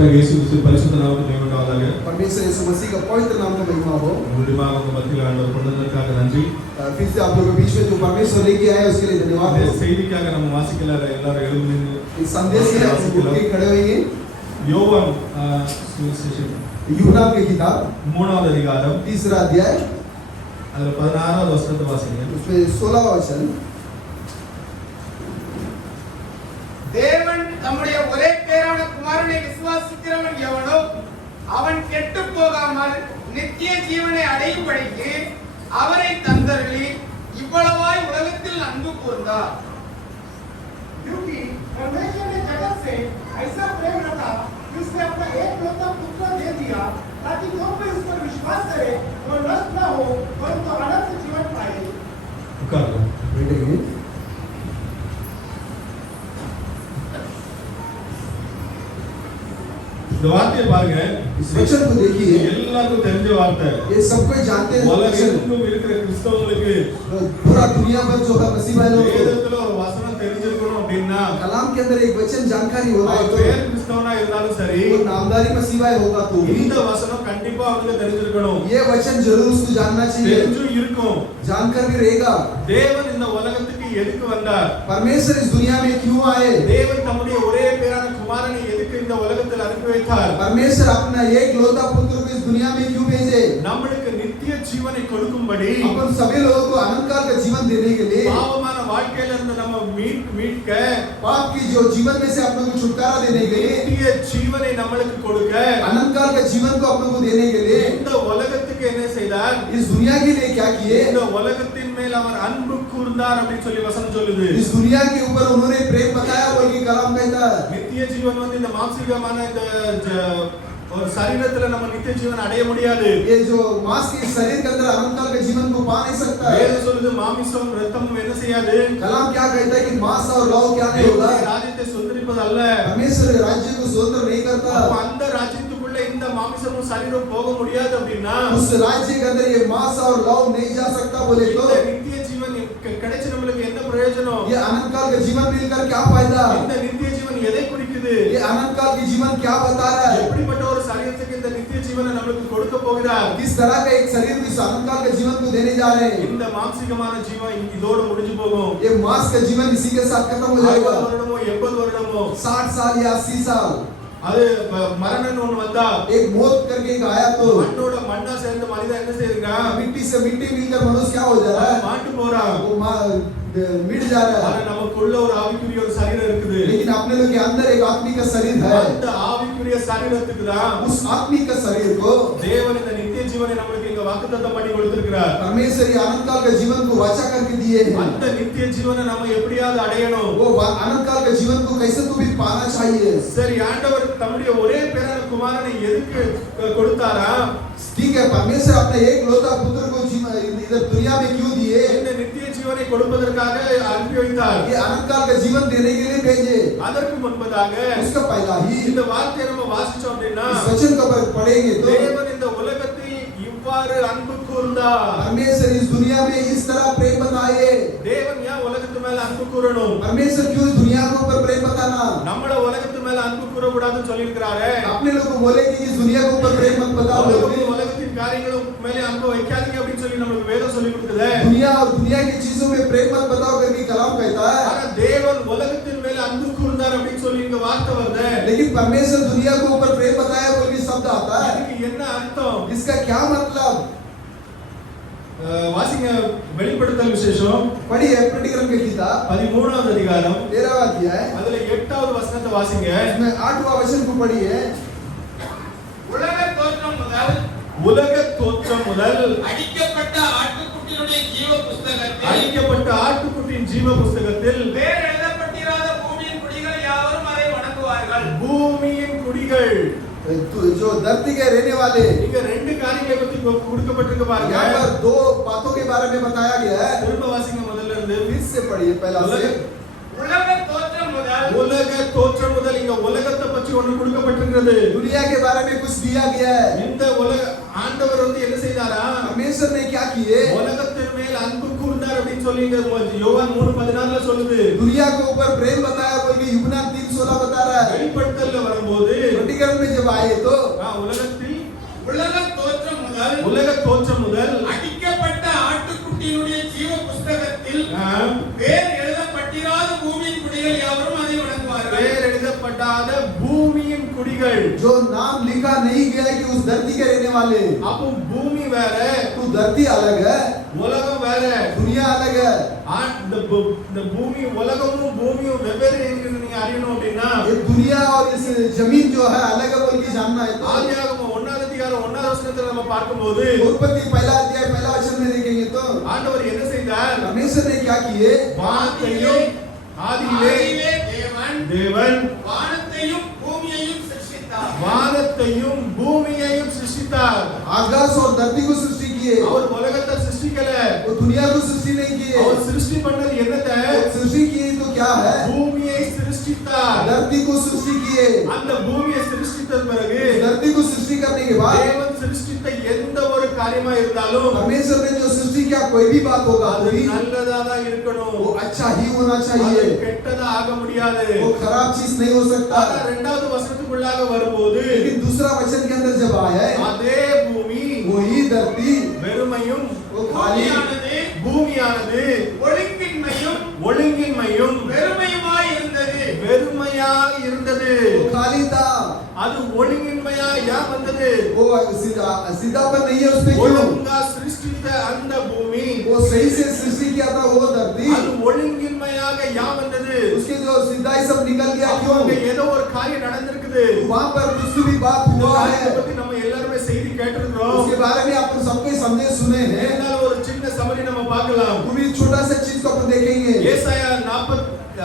கர்த்தர் இயேசு கிறிஸ்து பரிசுத்த நாமத்துக்கு மகிமை உண்டாவதாக. परमेश्वर यीशु मसीह का पवित्र नाम में महिमा हो। முடிவாக உங்க மத்தியில் ஆண்டவர் கொண்டு வந்ததற்காக நன்றி. फिर से आप लोगों के बीच में जो परमेश्वर लेके आए उसके लिए धन्यवाद இந்த हो। செய்திக்காக நம்ம வாசிக்கலார எல்லாரும் எழுந்து நின்று इस संदेश के लिए आप उठ के खड़े होइए। யோவான் சுவிசேஷம் यूहन्ना की किताब 3வது அதிகாரம் 3रा अध्याय அதுல 16வது வசனத்தை வாசிங்க. उसमें 16वां वचन। தேவன் தம்முடைய ஒரே பேரான குமாரனை விசுவாசிக்கிறவன் எவனோ அவன் கெட்டுப் போகாமல் நித்திய ஜீவனை அடையும்படிக்கு அவரை தந்தருளி இவ்வளவாய் உலகத்தில் அன்பு கூர்ந்தார். क्योंकि परमेश्वर ने जगत से ऐसा प्रेम रखा कि उसने अपना एकलौता पुत्र दे दिया ताकि जो कोई उस पर विश्वास करे वो नष्ट न हो परंतु अनंत जीवन पाए। உட்காருங்க. बैठेंगे। இந்த வார்த்தையை பாருங்க. इस वचन को देखिए। எல்லாருக்கும் தெரிஞ்ச வார்த்தை. ये सब कोई जानते हैं। உலகெங்கும் இருக்கிற கிறிஸ்தவங்களுக்கு पूरा दुनिया पर जो है मसीह भाई लोग வேதத்துல ஒரு வசனம் தெரிஞ்சிருக்கணும் அப்படின்னா कलाम के अंदर एक वचन जानकारी होना है। அவர் பேர் கிறிஸ்தவனா இருந்தாலும் சரி वो नामदारी मसीह भाई होगा तो भी இந்த வசனம் கண்டிப்பா அவங்களுக்கு தெரிஞ்சிருக்கணும். ये वचन जरूर उसको जानना चाहिए। தெரிஞ்சும் இருக்கும். जानकर भी रहेगा। தேவன் இந்த உலகத்துக்கு எதுக்கு வந்தார்? परमेश्वर इस दुनिया में क्यों आए? தேவன் தம்முடைய ஒரே பேரான குமாரனை எதுக்கு இந்த உலகத்தில் அனுப்பி வைத்தார்? परमेश्वर अपना एक लौता पुत्र को इस दुनिया में क्यों भेजे? நம்மளுக்கு நித்திய ஜீவனை கொடுக்கும்படி अपन सभी लोगों को अनंत काल का जीवन देने के लिए பாவமான வாழ்க்கையில இருந்து நம்ம மீட்க पाप की जो जीवन में से अपने को छुटकारा देने के लिए நித்திய ஜீவனை நம்மளுக்கு கொடுக்க अनंत काल का जीवन को अपने को देने के लिए இந்த உலகத்துக்கு என்ன செய்தார்? इस दुनिया के लिए क्या किए? இந்த உலகத்தின் மேல் அவர் அன்பு கூர்ந்தார் அப்படி சொல்லி வசனம் சொல்லுது. इस दुनिया के ऊपर उन्होंने प्रेम बताया बोल के कलाम कहता है। நித்திய ஜீவன் வந்து இந்த மாம்சீகமான இந்த ஒரு சரீரத்துல நம்ம நித்திய ஜீவன் அடைய முடியாது. ये जो मांस के शरीर के अंदर अनंत काल के जीवन को पा नहीं सकता है। வேதம் சொல்லுது மாமிசம் இரத்தமும் என்ன செய்யாது? कलाम क्या कहता है कि मांस और लहू क्या नहीं होगा? தேவனுடைய ராஜ்யத்தை சுதந்தரிப்பது அல்ல. परमेश्वर राज्य को स्वतंत्र नहीं करता। அப்ப அந்த ராஜ்யத்துக்குள்ள இந்த மாமிசமும் சரீரம் போக முடியாது அப்படின்னா उस राज्य के अंदर ये मांस और लहू नहीं जा सकता बोले तो இந்த நித்திய ஜீவன் கிடைச்ச நம்மளுக்கு என்ன பிரயோஜனம்? ये अनंत काल का जीवन मिलकर क्या फायदा? இந்த நித்திய ஜீவன் எதை குறிக்குது? ये अनंत काल की जीवन क्या बता रहा है? எப்படிப்பட்ட ஒரு சரீரத்துக்கு இந்த நித்திய ஜீவனை நம்மளுக்கு கொடுக்க போகிறார்? किस तरह का एक शरीर इस अनंत काल के जीवन को देने जा रहे हैं? இந்த மாம்சீகமான ஜீவன் இதோட முடிஞ்சு போகும். ये मांस का जीवन इसी के साथ खत्म हो 60 जाएगा। வருடமோ 80 வருடமோ 60 साल या 80 साल அது மரணம்னு ஒண்ணு வந்தா एक मौत करके एक आया तो மண்ணோட மண்ணா சேர்ந்து மனிதன் என்ன செய்யுறான்? मिट्टी से मिट्टी मिलकर मनुष्य क्या हो जा रहा है? மாட்டு போறான். वो मिट जा रहा ஆனா है। நமக்குள்ள ஒரு ஆவிக்குரிய ஒரு சரீரம் இருக்குது. लेकिन अपने लोग के अंदर एक आत्मिक का शरीर है। அந்த ஆவிக்குரிய சரீரத்துக்கு தான் उस आत्मिक का शरीर को தேவன் இந்த நித்திய ஜீவனை நமக்கு இங்க வாக்குத்தத்தம் பண்ணி கொடுத்திருக்கிறார். परमेश्वर ये अनंत काल का जीवन को वाचा करके दिए हैं। அந்த நித்திய ஜீவனை நாம எப்படியாவது அடையணும். वो अनंत काल का जीवन को कैसे तो भी पाना चाहिए। சரி, ஆண்டவர் தம்முடைய ஒரே பேரான குமாரனை எதுக்கு கொடுத்தாரா? ठीक है, परमेश्वर अपने एक लौता पुत्र को इधर दुनिया में क्यों दिए? இந்த நித்திய ஜீவனை கொடுப்பதற்காக அனுப்பி வைத்தார். ये अनंत काल का जीवन देने के लिए भेजे। அதற்கு முன்பதாக उसका पहला ही இந்த வார்த்தையை நம்ம வாசிச்சோம் அப்படின்னா इस वचन को पढ़ेंगे तो தேவன் இந்த உலகத்தில் இவ்வாறு அன்பு கூர்ந்தார். परमेश्वर इस दुनिया में इस तरह प्रेम बताए। தேவன் ஏன் உலகத்து மேல அன்பு கூறணும்? परमेश्वर क्यों इस दुनिया के ऊपर प्रेम बताना? நம்மள உலகத்து மேல அன்பு கூற கூடாதுன்னு சொல்லி இருக்காரே. अपने लोग को बोले कि इस दुनिया के ऊपर प्रेम मत बताओ। உலகத்தின் காரியங்களும் மேலே அன்பு வைக்காதீங்க அப்படின்னு சொல்லி நமக்கு வேதம் சொல்லி கொடுக்குது. दुनिया और दुनिया की चीजों में प्रेम मत बताओ करके कलाम कहता है। ஆனா தேவன் உலகத்தின் மேல அன்பு கூர்ந்தார் அப்படின்னு சொல்லி இங்க வார்த்தை வருது. लेकिन परमेश्वर दुनिया के ऊपर प्रेम बताया बोल के शब्द आता है। இதுக்கு என்ன அர்த்தம்? इसका क्या मतलब? வாசிங்க வெளிப்படுத்தல் விசேஷம் पढ़िए प्रकटीकरण की किताब 13வது அதிகாரம் 13वां अध्याय அதுல 8வது வசனத்தை வாசிங்க. इसमें 8वां वचन को पढ़िए। உலக தோற்றம் முதல் உலக தோற்றம் முதல் அடிக்கப்பட்ட ஆட்டுக்குட்டியினுடைய ஜீவ புஸ்தகத்தில் அழிக்கப்பட்ட ஆட்டுக்குட்டியின் ஜீவ புஸ்தகத்தில் வேறு எழுதப்பட்டிராத பூமியின் குடிகள் யாவரும் அதை வணங்குவார்கள். பூமியின் குடிகள் जो धरती के रहने वाले இங்க ரெண்டு காரியங்களை பத்தி கொடுக்கப்பட்டிருக்கு பாருங்க. यहाँ पर दो बातों के बारे में बताया गया है। திரும்ப வாசிங்க முதல்ல இருந்து. फिर से पढ़िए पहला से। உலக தோற்றம் முதல் உலக தோற்றம் முதல் இங்க உலகத்தை பற்றி ஒன்று கொடுக்கப்பட்டிருக்கிறது. दुनिया के बारे में कुछ दिया गया है। இந்த உலக ஆண்டவர் வந்து என்ன செய்தாரா? परमेश्वर ने क्या किए? உலகத்தின் மேல் அன்பு கூர்ந்தார் அப்படின்னு சொல்லி இங்க யோவான் 3:14ல சொல்லுது. दुनिया के ऊपर प्रेम बताया बोल के यूहन्ना 3:16 बता रहा है। வெளிப்படுத்தல்ல வரும்போது प्रकटीकरण में எழுதப்படாத பூமியின் குடிகள். जो नाम लिखा नहीं गया है कि उस धरती के रहने वाले। அப்போ பூமி வேற, तो धरती अलग है, உலகம் வேற. दुनिया अलग है। இந்த பூமி உலகமும் பூமியும் வெவ்வேறு என்று நீங்க அறியணும் அப்படின்னா ये दुनिया और इस जमीन जो है अलग है बोल के जानना है। तो ஆதியாகமம் 1ஆம் அதிகாரம் 1ஆம் வசனத்துல நம்ம பார்க்கும்போது उत्पत्ति पहला अध्याय पहला वचन में देखेंगे तो ஆண்டவர் என்ன செய்தார்? परमेश्वर ने क्या किए? வானத்தையும் ஆதியிலே தேவன் வானத்தையும் பூமியையும் சிருஷ்டித்தார். வானத்தையும் பூமியையும் சிருஷ்டித்தார். आकाश और धरती को सृष्टि किए। அவர் உலகத்தை சிருஷ்டிக்கல, वो दुनिया को सृष्टि नहीं किए। அவர் சிருஷ்டி பண்ணது என்னத்தை? सृष्टि की तो क्या है? பூமியை சிருஷ்டித்தார். धरती को सृष्टि किए। அந்த பூமியை சிருஷ்டித்த பிறகு धरती को सृष्टि करने के बाद தேவன் சிருஷ்டித்த எந்த ஒரு காரியமா இருந்தாலும் परमेश्वर ने जो सृष्टि किया कोई भी बात होगा அது वो நல்லதா தான் இருக்கணும். वो अच्छा ही होना அது चाहिए। கெட்டதா ஆக முடியாது. वो खराब चीज नहीं हो सकता। ஆனா இரண்டாவது வசனத்துக்குள்ளாக வரும்போது लेकिन दूसरा वचन के अंदर जब आया है அதே பூமி वही धरती வெறுமையும் वो खाली பூமியானது ஒழுங்கின்மையும் ஒழுங்கின்மையும் வெறுமையுமாய் இருந்தது. வெறுமையாக இருந்தது. वो खाली था। அது ஒழுங்கின்மையா ஏன் வந்தது? वो सीधा पर नहीं है उस पे क्यों? ஒழுங்கா சிருஷ்டித்த அந்த பூமி वो सही से सृष्टि किया था वो धरती, அது ஒழுங்கின்மையாக ஏன் வந்தது? उसके जो सीधाई सब निकल गया அப்போ क्यों? அங்க ஏதோ ஒரு காரியம் நடந்திருக்குது. वहां पर कुछ भी बात இந்த हुआ காரியத்தை है। பத்தி நம்ம எல்லாருமே செய்தி கேட்டிருக்கிறோம். उसके बारे में अपन सबके संदेश सुने हैं। இருந்தாலும் ஒரு சின்ன சமரி நம்ம பார்க்கலாம். वो भी छोटा सा चीज को अपन देखेंगे। ஏசாயா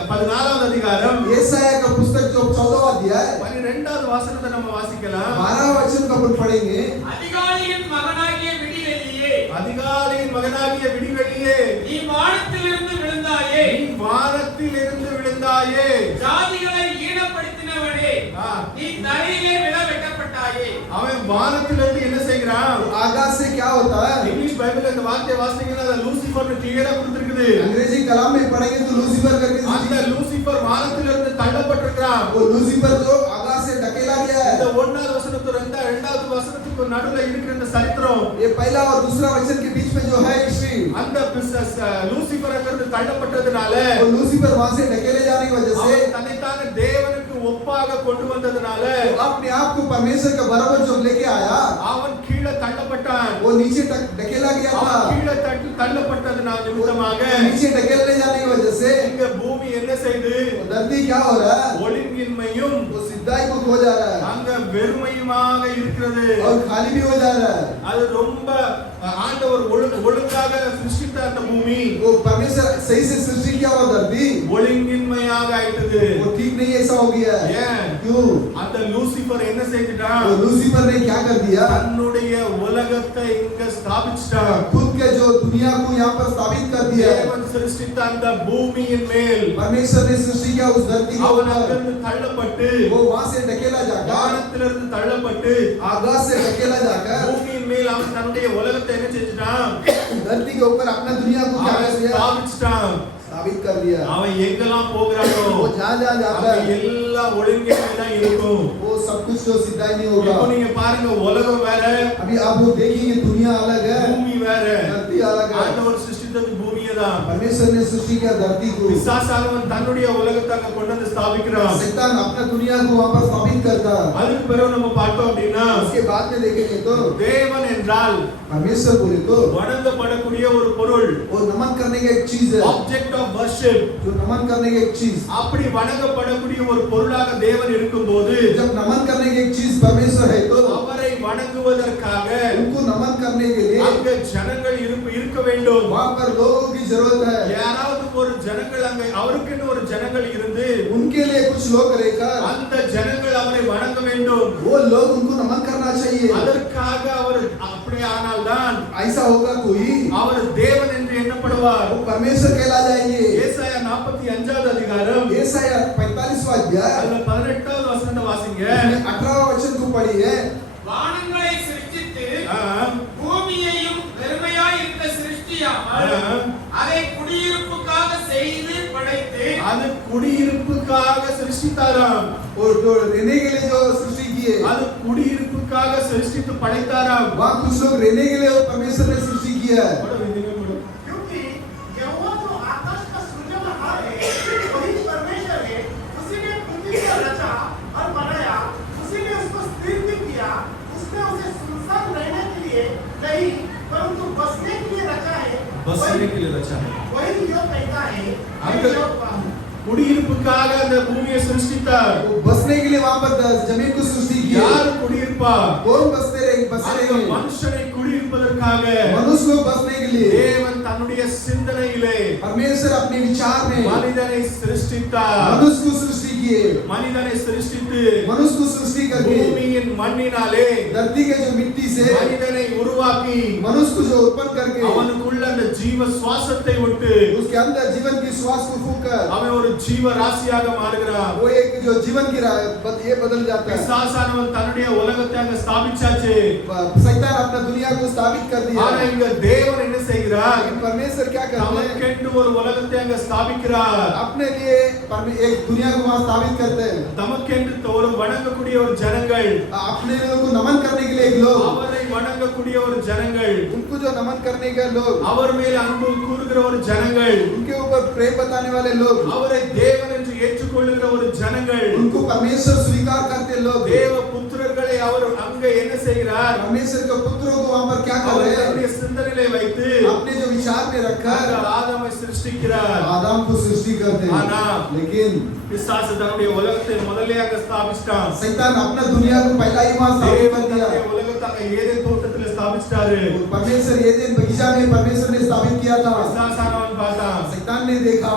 14ஆம் அதிகாரம் येसाया का पुस्तक जो 14वां अध्याय 12வது வசனத்தை நம்ம வாசிக்கலாம். 12 वचन को अपन पढ़ेंगे। அதிகாலையின் மகனாகிய விடிவெளியே, அதிகாலையின் மகனாகிய விடிவெளியே, நீ வானத்திலிருந்து விழுந்தாயே, நீ வானத்திலிருந்து விழுந்தாயே. ஜாதிகளை ஈனப்படுத்தினவனே, ஆ, நீ தரையிலே விழ வெட்டப்பட்டாயே. அவன் வானத்திலிருந்து என்ன செய்கிறான்? आकाश से क्या होता है? இங்கிலீஷ் பைபிள்ல இந்த வார்த்தையை வாசிச்சீங்கன்னா அது லூசிஃபர்னு கிளியரா கொடுத்திருக்குது. अंग्रेजी कलाम में पढ़ेंगे तो लूसीफर करके அந்த லூசிஃபர் வானத்திலிருந்து தள்ளப்பட்டிருக்கிறான். वो लूसीफर जो आकाश से ढकेला गया இந்த है। 1வது வசனத்து 2வது வசனத்துக்கு நடுவுல இருக்கிற இந்த சரித்திரம், ये पहला और दूसरा वचन के बीच में जो है हिस्ट्री, அந்த லூசிஃபர் அங்கிருந்து தள்ளப்பட்டதுனால वो लूसीफर वहां से ढकेले जाने की वजह से அவன் தன்னைத்தானே தேவனுக்கு ஒப்பாக கொண்டு வந்ததுனால वो अपने आप को परमेश्वर के बराबर जो लेके आया, அவன் கீழே தள்ளப்பட்டான். वो नीचे ढकेला गया था। அவன் கீழே தள்ளப்பட்டதுனால நிமித்தமாக नीचे ढकेलने जाने की वजह से இங்க பூமி என்ன செய்து? धरती क्या हो रहा है? ஒழுங்கின்மையும் वो सिद्धाई को खो जा रहा है அங்க வெறுமையுமாக இருக்கிறது. और खाली भी हो जा रहा है। அது ரொம்ப ஆண்டவர் ஒழுங்காக சிருஷ்டித்த அந்த பூமி वो परमेश्वर सही से सृष्टि किया हुआ धरती ஒழுங்கின்மையாக ஆயிட்டது. वो ठीक नहीं ऐसा हो गया है। ஏன்? क्यों? அந்த லூசிஃபர் என்ன செய்துட்டான்? वो लूसीफर ने क्या कर दिया? தன்னுடைய உலகத்தை இங்க ஸ்தாபிச்சிட்டான். खुद के जो दुनिया को यहाँ पर स्थापित कर दिया है। தேவன் சிருஷ்டித்த அந்த பூமியின் மேல் परमेश्वर ने सृष्टि किया उस धरती को, அவன் அங்கிருந்து தள்ளப்பட்டு वो वहां से ढकेला जाकर, வானத்திலிருந்து தள்ளப்பட்டு आकाश से ढकेला जाकर பூமியின் மேல் அவன் தன்னுடைய உலகத்தை என்ன செஞ்சுட்டான்? धरती के ऊपर अपना दुनिया को क्या அவன் कर दिया? ஸ்தாபிச்சிட்டான். स्थापित कर दिया। அவன் எங்கெல்லாம் போகிறானோ वो जहाँ जहाँ जाता அவன் है எல்லா ஒழுங்கின்மை தான் இருக்கும். वो सब कुछ तो सिद्धाई नहीं இப்போ होगा। நீங்க பாருங்க, உலகம் வேற, अभी आप वो देखेंगे दुनिया अलग है, பூமி வேற. धरती अलग है। ஆண்டவர் சிருஷ்டித்தது பூமியை தான். परमेश्वर ने सृष्टि किया धरती को। பிசாசானவன் தன்னுடைய உலகத்தை அங்க கொண்டு வந்து ஸ்தாபிக்கிறான். शैतान अपना दुनिया को वहां पर स्थापित करता है। அதுக்கு பிறகு நம்ம பார்த்தோம் அப்படின்னா उसके बाद में देखेंगे तो தேவன் என்றால் परमेश्वर बोले तो வணங்கப்படக்கூடிய ஒரு பொருள், वो नमन करने की एक चीज है, ஆப்ஜெக்ட் ஆஃப் வர்ஷிப். जो नमन करने की एक चीज। அப்படி வணங்கப்படக்கூடிய ஒரு பொருளாக தேவன் இருக்கும்போது जब नमन करने की एक चीज परमेश्वर है तो அவரை வணங்குவதற்காக उनको नमन करने के लिए அங்க ஜனங்கள் இருக்க வேண்டும். वहां पर लोगों की जरूरत है। யாராவது ஒரு ஜனங்கள் அங்க அவருக்குன்னு ஒரு ஜனங்கள் இருந்து उनके लिए कुछ लोग रहकर அந்த ஜனங்கள் அவரை வணங்க வேண்டும். वो लोग उनको नमन करना चाहिए। அதற்காக அவர் அப்படியே ஆனால்தான் ऐसा होगा कोई, அவர் தேவன் என்று எண்ணப்படுவார். वो परमेश्वर कहला जाएंगे। ஏசாயா 45வது அதிகாரம் येसाया 45वां अध्याय அதுல 18வது வசனத்தை வாசிங்க. 18वां वचन को पढ़िए। வானங்களை சிருஷ்டித்து ஆ, பூமியையும் வெறுமையாய் இருந்த சிருஷ்டியாமல் அதை குடியிருப்புக்காக செய்து படைத்து அது குடியிருப்புக்காக சிருஷ்டித்தாராம். और जो रहने के लिए जो सृष्टि की है, அது குடியிருப்புக்காக சிருஷ்டித்து படைத்தாராம். वहाँ कुछ लोग रहने के लिए वो परमेश्वर ने सृष्टि किया है। क्योंकि यहोवा जो आकाश का सृजनहार है, वही परमेश्वर है। उसी ने पृथ्वी को रचा குடியிருப்புக்காக அந்த பூமியை சிருஷ்டித்தார். वो बसने के लिए वहां पर जमीन को सृष्टि की। யார் குடியிருப்பா? कौन बसते அந்த रहेंगे? மனுஷனை குடியிருப்பதற்காக मनुष्य को बसने के लिए தேவன் தன்னுடைய சிந்தனையிலே परमेश्वर अपने विचार में மனிதனை சிருஷ்டித்தார். मनुष्य को सृष्टि किए। மனிதனை சிருஷ்டித்து मनुष्य को सृष्टि करके பூமியின் மண்ணினாலே धरती के जो मिट्टी से மனிதனை உருவாக்கி मनुष्य को जो उत्पन्न करके அவனுக்குள்ள அந்த ஜீவ சுவாசத்தை விட்டு उसके अंदर जीवन की श्वास को फूंक कर அவன் ஒரு ஜீவ ராசியாக மாறுகிறான். वो एक जो जीवन की ये बदल जाता है। பிசாசானவன் தன்னுடைய உலகத்தை அங்க ஸ்தாபிச்சாச்சு. शैतान अपना दुनिया को स्थापित कर दिया। ஆனா இங்க தேவன் என்ன செய்கிறார்? लेकिन परमेश्वर क्या करते हैं? தமக்கென்று ஒரு உலகத்தை அங்க ஸ்தாபிக்கிறார். अपने लिए एक दुनिया को वहां स्थापित करते हैं। தமக்கென்று ஒரு வணங்கக்கூடிய ஒரு ஜனங்கள், अपने लोगों को नमन करने के लिए एक लोग, அவரை வணங்கக்கூடிய ஒரு ஜனங்கள், उनको जो नमन करने के लोग, அவர் மேல் அன்பு கூறுகிற ஒரு ஜனங்கள், उनके ऊपर प्रेम बताने वाले लोग, அவரை தேவன் என்று ஏற்றுக்கொள்ளுகிற ஒரு ஜனங்கள், उनको परमेश्वर स्वीकार करते लोग, தேவ புத்திரர்களை அவர் அங்க என்ன செய்கிறார்? परमेश्वर के पुत्रों को वहां पर क्या कर அவர் रहे हैं? தன்னுடைய சிந்தனையிலே வைத்து अपने जो विचार में रखकर அந்த ஆதாமை சிருஷ்டிக்கிறார். आदम को सृष्टि करते हैं। ஆனா लेकिन பிசாசு தன்னுடைய உலகத்தை முதல்ல அங்க ஸ்தாபிச்சிட்டான். शैतान अपना दुनिया को पहला ही वहां स्थापित कर தேவன் दिया। தன்னுடைய உலகத்தை அங்க ஏதேன் தோட்டத்திலே ஸ்தாபிச்சிட்டாரு. परमेश्वर एदेन बगीचा में परमेश्वर ने स्थापित किया था। பிசாசானவன் பார்த்தான், शैतान ने देखा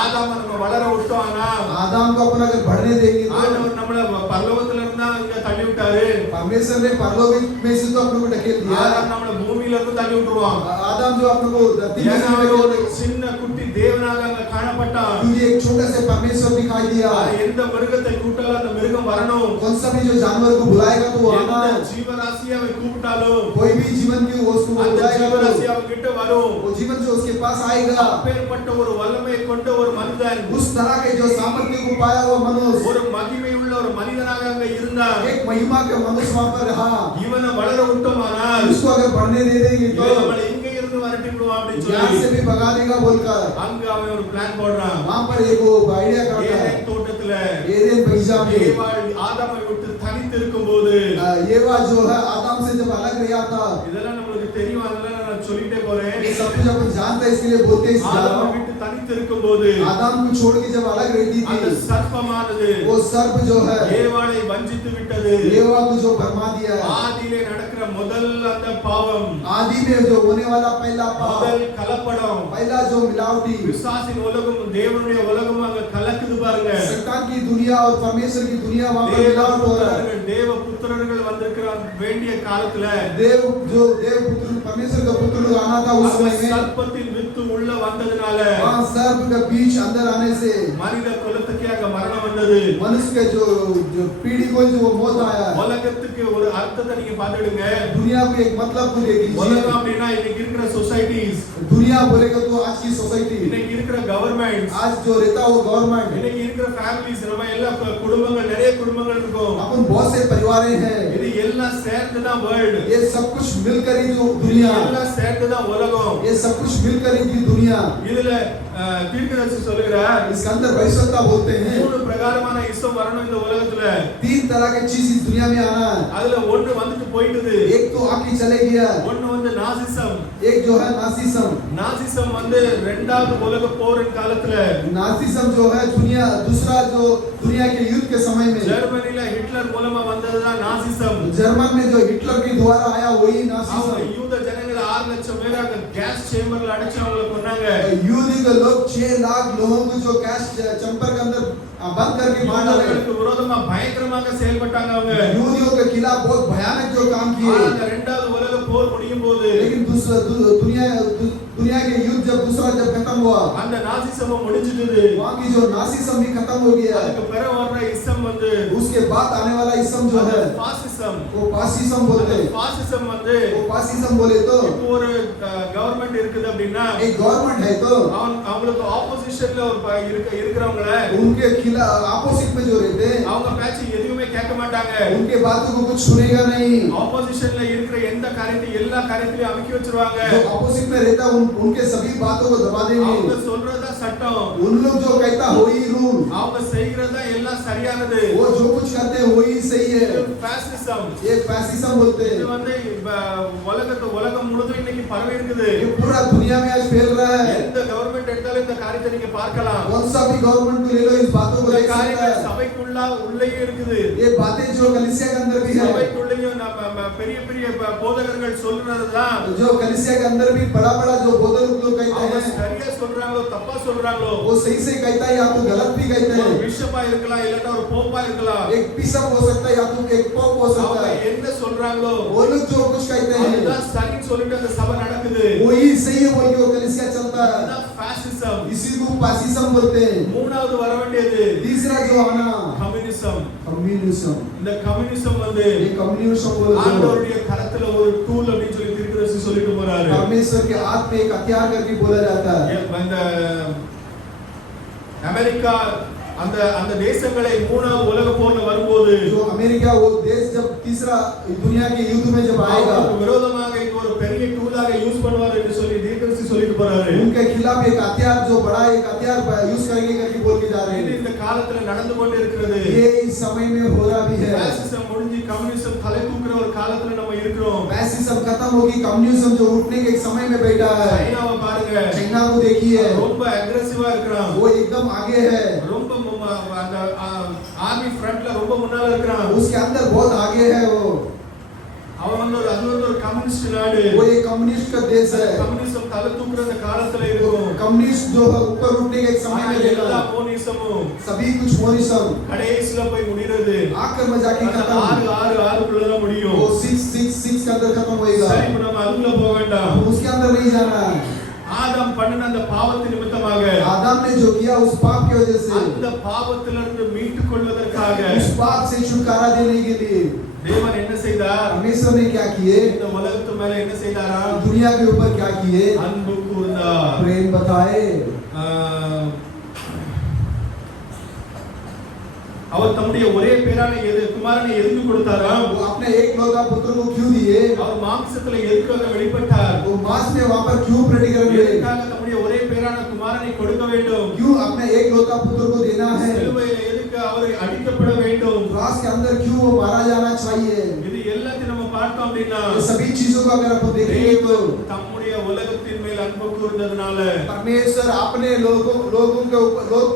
ஆதாம நம்ம வளர விட்டோம்னா आदम को अपन अगर बढ़ने देंगे तो ஆண்டவர் நம்மள பரலோகத்துல இருந்தா இங்க தள்ளி விட்டாரு. परमेश्वर ने परलोक में से तो अपने को ढकेल दिया। ஆதாம் நம்மள பூமியில இருந்து தள்ளி விட்டுருவான். आदम जो अपने को धरती में ஏன்னா से அவர் ஒரு ढकेल சின்ன குட்டி தேவனாக அங்க காணப்பட்டான். तुझे एक छोटा से परमेश्वर दिखाई दिया। எந்த மிருகத்தை கூட்டாலும் அந்த மிருகம் வரணும். कौन सा भी जो जानवर को बुलाएगा तो वो आना। எந்த ஜீவராசியை அவன் கூப்பிட்டாலும் कोई भी जीवन की उसको அந்த बुलाएगा ஜீவராசி तो அவன் கிட்ட வரும். वो जीवन जो उसके पास आएगा। அப்பேற்பட்ட ஒரு வல்லமை கொண்ட ஒரு மனிதன், उस तरह के जो सामर्थ्य को पाया हुआ मनुष्य, ஒரு மகிமை உள்ள ஒரு மனிதனாக அங்க இருந்தான். एक महिमा के मनुष्य वहां पर रहा। இவனை வளர விட்டோமானால் उसको अगर बढ़ने दे देंगे तो இவன் நம்மளை இங்க இருந்து வரட்டி விடுவான் அப்படின்னு यहाँ से சொல்லி भी भगा देगा बोलकर அங்க அவன் ஒரு பிளான் போடுறான். वहां पर एक वो आइडिया करता है। ஏதேன் தோட்டத்துல एदेन बगीचा में ஏவாள் ஆதாமை விட்டு தனித்து இருக்கும்போது येवा जो है आदम से जब अलग रहा था, இதெல்லாம் நம்மளுக்கு தெரியும், அதெல்லாம் நான் சொல்லிட்டே போறேன். ये सब कुछ अपन जानते हैं, इसके लिए बोलते हैं। इस ஆதாமை जानो விட்டு தனித்து இருக்கும்போது आदम को छोड़ के जब अलग रहती அந்த थी, சர்ப்பமானது वो सर्प जो है ஏவாளை வஞ்சித்து விட்டது. येवा को जो भरमा दिया है। ஆதியிலே நடக்கிற முதல் அந்த பாவம், आदि में जो होने वाला पहला पाप, முதல் கலப்படம், पहला जो मिलावटी, பிசாசின் உலகம் தேவனுடைய உலகம் அங்க கலக்குது பாருங்க. शैतान की दुनिया और परमेश्वर की दुनिया वहां पर தேவ मिलावट हो रहा है। புத்திரர்கள் தேவ புத்திரர்கள் வந்திருக்கிற வேண்டிய காலத்துல देव पुत्र परमेश्वर का पुत्र लोग आना था उस அந்த समय में, சர்ப்பத்தின் வித்து உள்ள வந்ததுனால वहां सर्प का बीज अंदर आने से மனித குலத்துக்கே அங்க மரணம் வந்தது. मनुष्य के जो पीढ़ी को जो मौत आया। உலகத்துக்கு ஒரு அர்த்தத்தை நீங்க பாத்துடுங்க. दुनिया को एक मतलब को देख உலகம் लीजिए। அப்படின்னா இன்னைக்கு இருக்கிற சொசைட்டிஸ், दुनिया बोलेगा तो आज की सोसाइटी, இன்னைக்கு இருக்கிற கவர்மெண்ட், आज जो रहता है वो गवर्नमेंट, இன்னைக்கு இருக்கிற ஃபேமிலிஸ், நம்ம எல்லா குடும்பங்கள், நிறைய குடும்பங்கள் இருக்கும். अपन बहुत से परिवारें हैं। இது எல்லாம் சேர்ந்து தான் வேர்ல்ட், ये सब कुछ मिलकर ही जो दुनिया, எல்லாம் சேர்ந்து தான் உலகம். ये सब कुछ मिलकर ही की दुनिया। இதுல தீர்க்கதரிசி சொல்லுகிறார், इसके अंदर भविष्यता बोलते हैं, மூணு பிரகாரமான இசம் வரணும் இந்த உலகத்துல. 3 तरह के चीज इस दुनिया में आना है। அதுல ஒண்ணு வந்துட்டு போயிட்டது. एक तो आके चले गया, ஒண்ணு வந்து நாசிசம். एक जो है नासिसम। நாசிசம் வந்து இரண்டாவது உலக போரின் காலத்துல नासिसम जो है दुनिया, दूसरा जो दुनिया के युद्ध के समय में ஜெர்மனில ஹிட்லர் மூலமா வந்ததுதான் நாசிசம். जर्मन में जो हिटलर के द्वारा आया वही அவங்க नासिसम। யூத ஜனங்கள் 6 லட்சம் பேர் அங்க கேஸ் சேம்பர்ல அடைச்சு அவங்கள கொன்னாங்க. यूदी के लोग 6 लाख लोगों को जो गैस चैम्बर के अंदर बंद करके मार डाले। யூதர்களுக்கு விரோதமா பயங்கரமாக செயல்பட்டாங்க அவங்க. यूदियों के खिलाफ बहुत भयानक जो काम ஆனா किए। அந்த இரண்டாவது உலக போர் முடியும் போது लेकिन दूसरा दुनिया के युद्ध जब दूसरा जब खत्म हुआ, அந்த நாசிசம் முடிஞ்சிட்டது. वहाँ की जो नासिसम भी खत्म हो गया। அதுக்கு பிறகு வர்ற இசம் வந்து उसके बाद आने वाला इसम जो है பாசிசம். वो पासिसम बोलते हैं। பாசிசம் வந்து वो पासिसम बोले तो இப்போ ஒரு கவர்மெண்ட் இருக்குது அப்படின்னா एक गवर्नमेंट है तो அவங்களுக்கு ஆப்போசிஷன்ல ஒரு இருக்கிறவங்கள उनके खिलाफ अपोजिट में जो रहते हैं அவங்க பேச்சு எதுவுமே கேட்க மாட்டாங்க. उनके बातों को कुछ सुनेगा नहीं। ஆப்போசிஷன்ல இருக்கிற எந்த காரியத்தையும் எல்லா காரியத்திலையும் அமுக்கி வச்சிருவாங்க. जो अपोजिट में रहता है उनके सभी बातों को दबा அவங்க देंगे। சொல்றதா சட்டம், उन लोग जो कहता वही रूल, அவங்க செய்யறதா எல்லாம் சரியானது. वो जो कुछ करते हैं वही सही है। பாசிசம். ये फैसिज्म बोलते இது हैं। வந்து உலகம் முழுதும் இன்னைக்கு பரவி இருக்குது. ये पूरा दुनिया में आज फैल रहा है। எந்த கவர்மெண்ட் எடுத்தாலும் அரசாங்கத்துல இந்த காரியத்தை நீங்க பார்க்கலாம். कौन सा भी गवर्नमेंट को ले लो, इस बातों को இந்த देख सकता காரியங்கள் है। சபைக்குள்ள உள்ளேயே இருக்குது. ये बातें जो कलीसिया के अंदर भी है, சபைக்குள்ளேயும் நம்ம பெரிய பெரிய போதகர்கள் சொல்றதுதான் जो कलीसिया के अंदर भी बड़ा बड़ा जो बोधक लोग कहते அவங்க हैं, சரியா சொல்றாங்களோ தப்பா சொல்றாங்களோ, वो सही से कहता है या तो गलत भी कहते ஒரு हैं। பிஷப்பா இருக்கலாம் இல்லன்னா ஒரு போப்பா இருக்கலாம். एक बिशप हो सकता है या तो एक पोप हो सकता அவங்க है। என்ன சொல்றாங்களோ वो लोग जो कुछ कहते हैं அதுதான் சரின்னு சொல்லிட்டு அந்த சபை நடக்குது. वही सही है बोल के वो कलीसिया चलता है। இதுதான் fascism. इसी को पासिज्म बोलते हैं। மூணாவது வர வேண்டியது तीसरा जो आना கம்யூனிசம். कम्युनिज्म। இந்த கம்யூனிசம் வந்து ये कम्युनिज्म बोलते हैं। ஆண்டவருடைய கரத்துல ஒரு டூல் அப்படின்னு சொல்லி தீர்க்கதரிசி சொல்லிட்டு போறாரு. परमेश्वर के हाथ में एक हथियार करके बोला जाता है। இந்த அமெரிக்கா அந்த அந்த தேசங்களை மூணாவது உலக போர்ல வரும்போது जो अमेरिका वो देश जब तीसरा दुनिया के युद्ध में जब आएगा, அவருக்கு விரோதமாக இது ஒரு பெரிய டூலாக யூஸ் பண்ணுவார் என்று சொல்லி தீர்க்கதரிசி சொல்லிட்டு போறாரு. उनके खिलाफ एक हथियार जो बड़ा एक हथियार यूज करेंगे करके बोल के जा रहे இது हैं। இந்த காலத்துல நடந்து கொண்டு இருக்கிறது. ये इस समय में हो रहा भी है। பாசிசம் முடிஞ்சு கம்யூனிசம் தலை தூக்குற ஒரு காலத்துல நம்ம இருக்கிறோம். फैसिज्म खत्म होगी, कम्युनिज्म जो उठने के एक समय में बैठा है। சைனாவை பாருங்க, चाइना को देखिए, ரொம்ப அக்ரெசிவா இருக்கிறான். वो एकदम आगे है, ரொம்ப அந்த ஆர்மி ஃப்ரண்ட்ல ரொம்ப முன்னால இருக்கிறான். उसके अंदर बहुत आगे है वो। அவன் வந்து அது வந்து ஒரு கம்யூனிஸ்ட் நாடு. वो एक कम्युनिस्ट का देश है। கம்யூனிசம் தலை தூக்குற அந்த காலத்துல இருக்கும். कम्युनिस्ट जो ऊपर उठने के एक समय में எல்லா देखा, மோனிசமும் सभी कुछ मोनिज्म கடைசில போய் முடிகிறது. आकर में जाके खत्म, 6 தான் முடியும். वो 6 के अंदर खत्म होएगा। சரி, இப்ப நம்ம அதுக்குள்ள போக வேண்டாம். उसके अंदर नहीं जाना है। ஆதாம் பண்ணின அந்த பாவத்தின் நிமித்தமாக आदम ने जो किया उस पाप की वजह से, அந்த பாவத்திலிருந்து மீட்டுக் கொள்வதற்காக उस पाप से छुटकारा देने के लिए தேவன் என்ன செய்தார்? परमेश्वर ने क्या किए? இந்த உலகத்து மேல என்ன செய்தாரா? दुनिया के ऊपर क्या किए? அன்பு கூர்ந்தார். प्रेम बताए। அவர் தம்முடைய ஒரே பேரான குமாரனை எதுக்கு கொடுத்தாராம்? वो अपने एक लौता पुत्र को क्यों दिए? அவர் மாம்சத்துல எதுக்காக வெளிப்பட்டார்? वो मांस में वहां पर क्यों प्रकट कर गए? எதுக்காக தம்முடைய ஒரே பேரான குமாரனை கொடுக்க வேண்டும்? क्यों अपने एक लौता पुत्र को देना है? சிலுவையில எதுக்கு அவர் அடிக்கப்பட வேண்டும்? क्रॉस के अंदर क्यों वो मारा जाना चाहिए? இது எல்லாத்தையும் நம்ம பார்த்தோம் அப்படின்னா ये सभी चीजों को अगर अपन देखेंगे तो தம்முடைய உலகத்தின் மேல் அன்பு கூர்ந்ததனால परमेश्वर अपने लोगों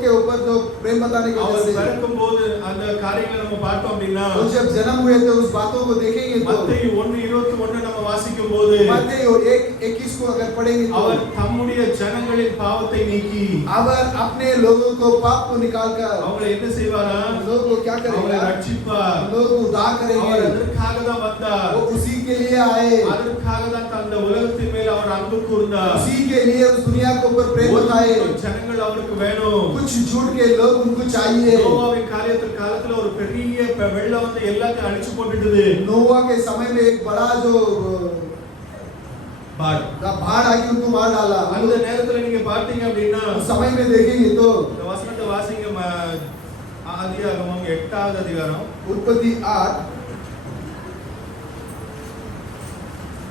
के ऊपर जो प्रेम बताने की वजह அவர் से, பிறக்கும்போது அந்த காரியங்களை நம்ம பார்த்தோம் அப்படின்னா वो जब जन्म हुए थे उस बातों को देखेंगे तो மத்தேயு 1:21 நம்ம வாசிக்கும் போது मत्ती और 1:21 को अगर पढ़ेंगे तो அவர் தம்முடைய ஜனங்களின் பாவத்தை நீக்கி अवर अपने लोगों को पाप को निकालकर அவங்களை என்ன செய்வாரா? लोगों को क्या அவங்களை करेगा? ரட்சிப்பார். लोगों को उद्धार அவர் करेंगे। அதற்காக தான் வந்தார். वो उसी के लिए आए, அதற்காக தான் அந்த உலகத்தின் மேல் அவர் அன்பு கூர்ந்தார். उसी के लिए उस दुनिया के ऊपर प्रेम बताए। ஜனங்கள் அவருக்கு வேணும். कुछ झूठ के लोग उनको चाहिए। நோவாவின் காலத்துல ஒரு பெரிய வெள்ளம் வந்து எல்லாத்தையும் அழிச்சு போட்டுடுது. नोवा के समय में एक बड़ा जो बाढ़ आके उनको मार डाला। அந்த நேரத்துல நீங்க பாத்தீங்க அப்படின்னா उस समय में देखेंगे तो இந்த வசனத்தை வாசிங்க. ஆதியாகமம் 8வது அதிகாரம் उत्पत्ति 8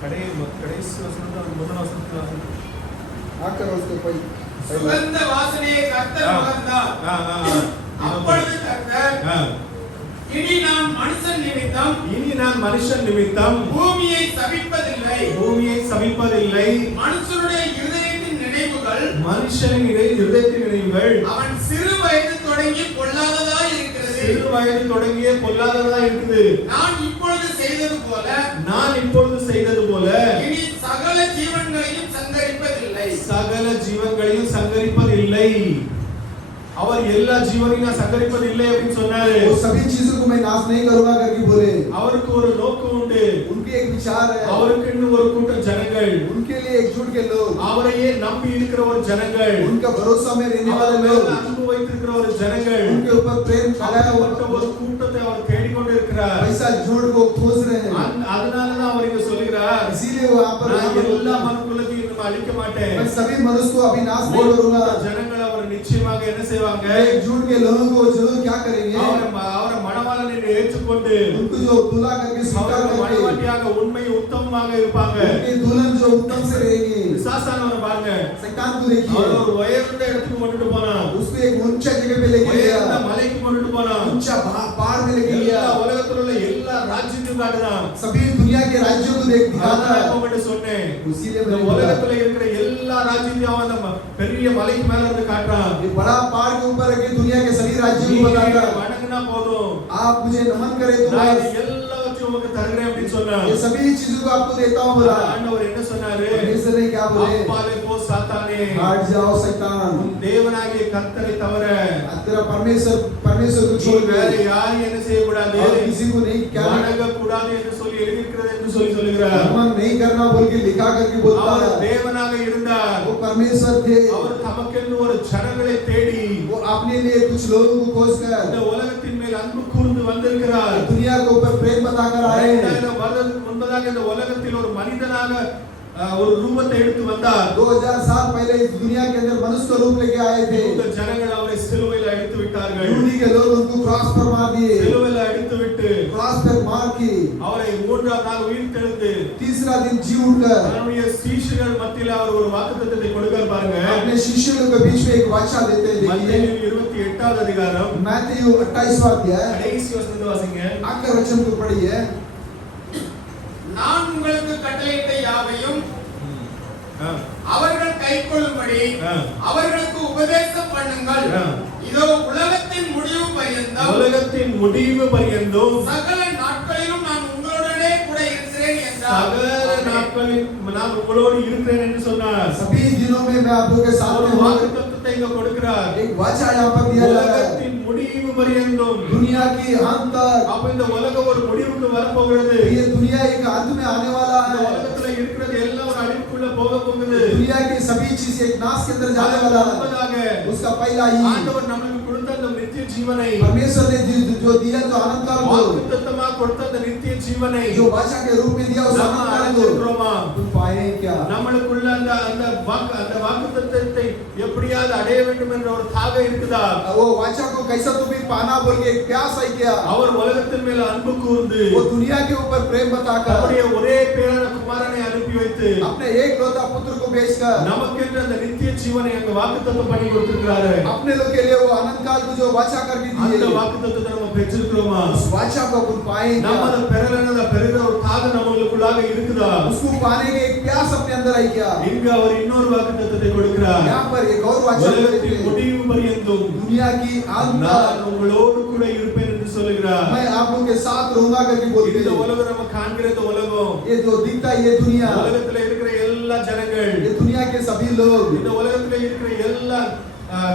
கடைசி வசனத்தை முதல் வசனத்துல வாசிங்க. आकर उसके पहले சுகந்த வாசனையை கர்த்தர் முகர்ந்தார். அப்பொழுது கர்த்தர், இனி நான் மனுஷன் நிமித்தம் பூமியை சபிப்பதில்லை. மனுஷனுடைய இருதயத்தின் நினைவுகள் அவன் சிறு வயது தொடங்கி பொல்லாததாய் இருக்கிறது. நான் இப்பொழுது செய்தது போல இனி சகல ஜீவன்களையும் சங்கரிப்பதில்லை. அவர் எல்லா ஜீவனையும் சங்கரிப்பதில்லை அப்படின்னு சொன்னாரு. वो सभी चीजों को मैं नाश नहीं करूंगा करके बोले। அவருக்கு ஒரு நோக்கம் உண்டு. उनकी एक विचार है। அவருக்கு இன்னும் ஒரு கூட்டம் ஜனங்கள், उनके लिए एकजुट के लोग, அவரையே நம்பி இருக்கிற ஒரு ஜனங்கள், उनका भरोसा में रहने वाले அவர் लोग, மேல அன்பு வைத்திருக்கிற ஒரு ஜனங்கள், उनके ऊपर प्रेम लगाया हुआ ஒரு கூட்டத்தை அவர் தேடிக்கொண்டு இருக்கிறார். ऐसा झूठ को खोज रहे हैं। அதனாலதான் அவர் இங்க சொல்கிறார், इसीलिए वो यहाँ पर நான் எல்லா மனுக்குலத்தையும் இன்னும் அழிக்க மாட்டேன். मैं सभी मनुष्य को अभी नाश नहीं करूंगा। ஜனங்கள் அவர் நிச்சயமாக என்ன செய்வாங்க? एकजुट के लोगों को जरूर क्या करेंगे? அவரை மணவாளன் என்று ஏற்றுக்கொண்டு उनको जो दूल्हा करके स्वीकार करके மணவாட்டியாக உண்மை உத்தமமாக இருப்பாங்க. उनके दुल्हन जो उत्तम से रहेंगे। பிசாசானவனை பாருங்க, शैतान को देखिए, அவர் ஒரு உயர்ந்த இடத்துக்கு கொண்டுட்டு போனான். उसको एक ऊंचा जगह पे लेके गया, உயர்ந்த மலைக்கு கொண்டுட்டு போனான். ऊंचा पहाड़ में लेके எல்லா गया, உலகத்துல உள்ள எல்லா ராஜ்யத்தையும் காட்டுதான். सभी दुनिया के राज्यों को देख दिखाता அதான் है। நான் உங்கள்ட்ட சொன்னேன். इसीलिए இந்த मैंने बोला, உலகத்துல இருக்கிற எல்லா ராஜ்யத்தையும் அவன் அந்த பெரிய மலைக்கு மேல இருந்து காட்டுறான். ये बड़ा पहाड़ के ऊपर रख के दुनिया के सभी राज्यों को நீங்க बताता है। வணங்கினா போதும், आप मुझे नमन करें तो நான் बस இது எல்லாவற்றையும் உங்களுக்கு தருகிறேன் அப்படின்னு சொன்னான். ये सभी चीजों को आपको देता हूँ बोला। ஆண்டவர் என்ன சொன்னாரு? परमेश्वर ने क्या बोले? அப்பாலே போ சாத்தானே, हट जाओ शैतान, உன் தேவனாகிய கர்த்தரை தவிர तेरा परमेश्वर को நீ छोड़ வேற दे யாரையும் என்ன செய்யக்கூடாது, और किसी को नहीं क्या வணங்கக்கூடாது என்று சொல்லி எழுதியிருக்கிறது என்று சொல்லுகிறார். नमन नहीं करना बोल के लिखा करके बोलता அவர் है। தேவனாக இருந்தார். वो परमेश्वर थे, அவர் தமக்கென்று ஒரு ஜனங்களை தேடி वो अपने लिए कुछ लोगों को खोज இந்த कर உலகத்தின் மேல் அன்பு கூர்ந்து வந்திருக்கிறார். दुनिया के ऊपर प्रेम बताकर आए। 2000 வருடத்துக்கு முன்பதாக இந்த உலகத்தில் ஒரு மனிதனாக ஒரு ரூபத்தை எடுத்து வந்தார். 2000 साल पहले इस दुनिया के अंदर मनुष्य का रूप लेके आए थे। இந்த ஜனங்கள் அவரை சிலுவையில் அடித்து விட்டார்கள். यहूदी के लोग उनको क्रॉस पर मार दिए, சிலுவையில் அடித்து விட்டு क्रॉस पर मार के அவரை மூன்றாம் நாள் உயிர்த்தெழுந்து तीसरा दिन जी उठकर தன்னுடைய சீஷர்கள் மத்தியில் அவர் ஒரு வாக்குத்தத்தத்தை கொடுக்கிறார் பாருங்க. अपने शिष्यों के बीच में एक वाचा देते हैं। மத்தேயு देखिए 28வது அதிகாரம் मैथ्यू 28वां अध्याय கடைசி வசனத்தை வாசிங்க. आखिर वचन को पढ़िए। நான் உங்களுக்கு கட்டளையிட்ட யாவையும் ஆ, அவர்கள் கைக்கொள்ளும்படி ஆ. அவர்களுக்கு உபதேசம் பண்ணுங்கள். ஆ. இதோ உலகத்தின் முடிவு பரியந்தம் உலகத்தின் முடிவு பரியந்தம் சகல நாட்களிலும் நான் உங்களுடனே கூட இருக்கிறேன் என்றார். சகல நாட்களில் நான் உங்களோடு இருக்கிறேன் என்று சொன்னார். सभी दिनों में मैं आप लोगों के साथ ஒரு में हूँ। வாக்குத்தத்தத்தை இங்க கொடுக்கிறார். एक वाचा यहाँ पर दिया जा रहा है, உலகத்தின் முடிவு பரியந்தம். दुनिया की अंत तक। அப்ப இந்த உலகம் ஒரு முடிவுக்கு வரப்போகிறது. ये दुनिया एक अंत में आने वाला இந்த है। உலகத்துல இருக்கிறது எல்லாம் ஒரு அழிவுக்குள்ள போக போகுது. दुनिया की सभी चीज एक नाश के अंदर जाने वाला है। முன்பதாக उसका पहला ही ஆண்டவர் நமக்கு கொடுத்த அந்த நித்திய ஜீவனை, परमेश्वर ने जो दिया तो अनंत काल को, வாக்குத்தத்தமா கொடுத்த அந்த நித்திய ஜீவனை जो वाचा के रूप में दिया उस நம்ம अनंत काल को அடைஞ்சிருக்கிறோமா? तुम पाए क्या? நம்மளுக்குள்ள அந்த அந்த வாக்குத்தத்தத்தை எப்படியாவது அடைய வேண்டும் என்ற ஒரு தாகம் இருக்குதா? वो वाचा को कैसा तुम्हें पाना बोल के एक प्यास है क्या? அவர் உலகத்தின் மேல் அன்பு கூர்ந்து वो दुनिया के ऊपर प्रेम बताकर அவருடைய ஒரே பேரான குமாரனை அனுப்பி வைத்து अपने एक लौता पुत्र को भेजकर நமக்கென்று அந்த நித்திய ஜீவனை அங்க வாக்குத்தத்தம் பண்ணி கொடுத்திருக்கிறாரு. अपने लोग के लिए वो अनंत काल को जो वाचा करके அந்த दिए, வாக்குத்தத்தத்தை நம்ம பெற்றிருக்கிறோமா? उस वाचा को अपन पाए நம்ம क्या? அதை பெறலன்னா பெருகிற ஒரு தாகம் நம்மளுக்குள்ளாக இருக்குதா? उसको पाने के एक प्यास अपने अंदर आई क्या? இங்க அவர் இன்னொரு வாக்குத்தத்தத்தை கொடுக்கிறார். यहाँ पर एक और वाचा को உலகத்தின் देते हैं, முடிவு பரியந்தம் दुनिया की अंत நான் तक உங்களோடு கூட இருப்பேன் என்று சொல்லுகிறார். मैं आप लोग के साथ रहूंगा करके बोलते இந்த हैं। உலகம் நம்ம காண்கிற இந்த உலகம், ये जो दिखता है ये दुनिया, உலகத்துல இருக்கிற எல்லா ஜனங்கள், ये दुनिया के सभी लोग, இந்த உலகத்துல இருக்கிற எல்லா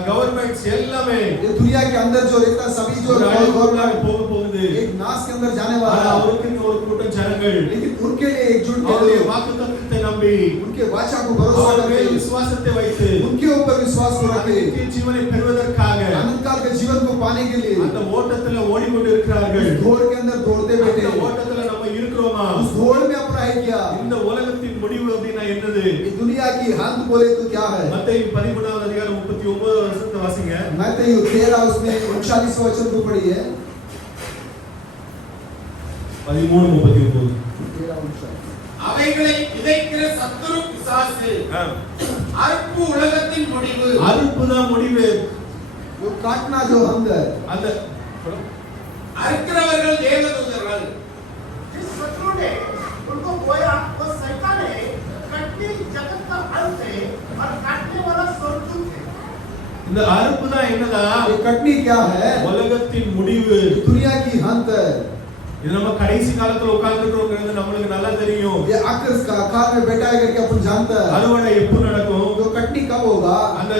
கவர்மெண்ட்ஸ் எல்லாமே ये दुनिया के अंदर जो रहता है सभी जो ஒரு அழிவுக்குள்ளாக गवर्नमेंट போக போகுது. एक नाश के अंदर जाने वाला ஆனா है। அவருக்கு ஒரு கூட்டம் ஜனங்கள் लेकिन उनके लिए एकजुट के அவருடைய लोग வாக்குத்தத்தத்தை நம்பி उनके वाचा को भरोसा அவர் மேல் करके விசுவாசத்தை வைத்து उनके ऊपर विश्वास को அந்த रखे நித்திய ஜீவனை பெறுவதற்காக अनंत काल के जीवन को पाने के लिए அந்த ஓட்டத்துல ஓடிக்கொண்டு இருக்கிறார்கள். उस दौड़ के अंदर दौड़ते बैठे அந்த हैं। ஓட்டத்துல நம்ம இருக்கிறோமா? उस दौड़ में अपना है क्या? இந்த உலகத்தின் முடிவு அப்படின்னா என்னது? ये दुनिया की अंत बोले तो क्या है? மத்தேயு 13வது அதிகாரம் 39 வசனத்தை வாசிங்க. मत्ती 13 उसमें 39 वचन को पढ़िए। 13:39. 13 அவைகளை விதைக்கிற சத்துரு பிசாசு அற்பு உலகத்தின் முடிவு. அறுப்புதான் முடிவு. वो काटना जो अंदर அந்த அறுக்கிறவர்கள் தேவதூதர்கள். जिस शत्रु ने उनको बोया वो शैतान है, कटनी जगत का अंत है और काटने वाला स्वर्गदूत है। இந்த அறுப்புதான் என்னதா? ये कटनी क्या है? உலகத்தின் முடிவு. दुनिया की अंत है। இது நம்ம கடைசி காலத்துல உட்கார்ந்துட்டோம்ங்கிறது நம்மளுக்கு நல்லா தெரியும். ये आखिर का काल में बैठा है करके अपन जानता है। அறுவடை எப்போ நடக்கும்? तो कटनी कब होगा? அந்த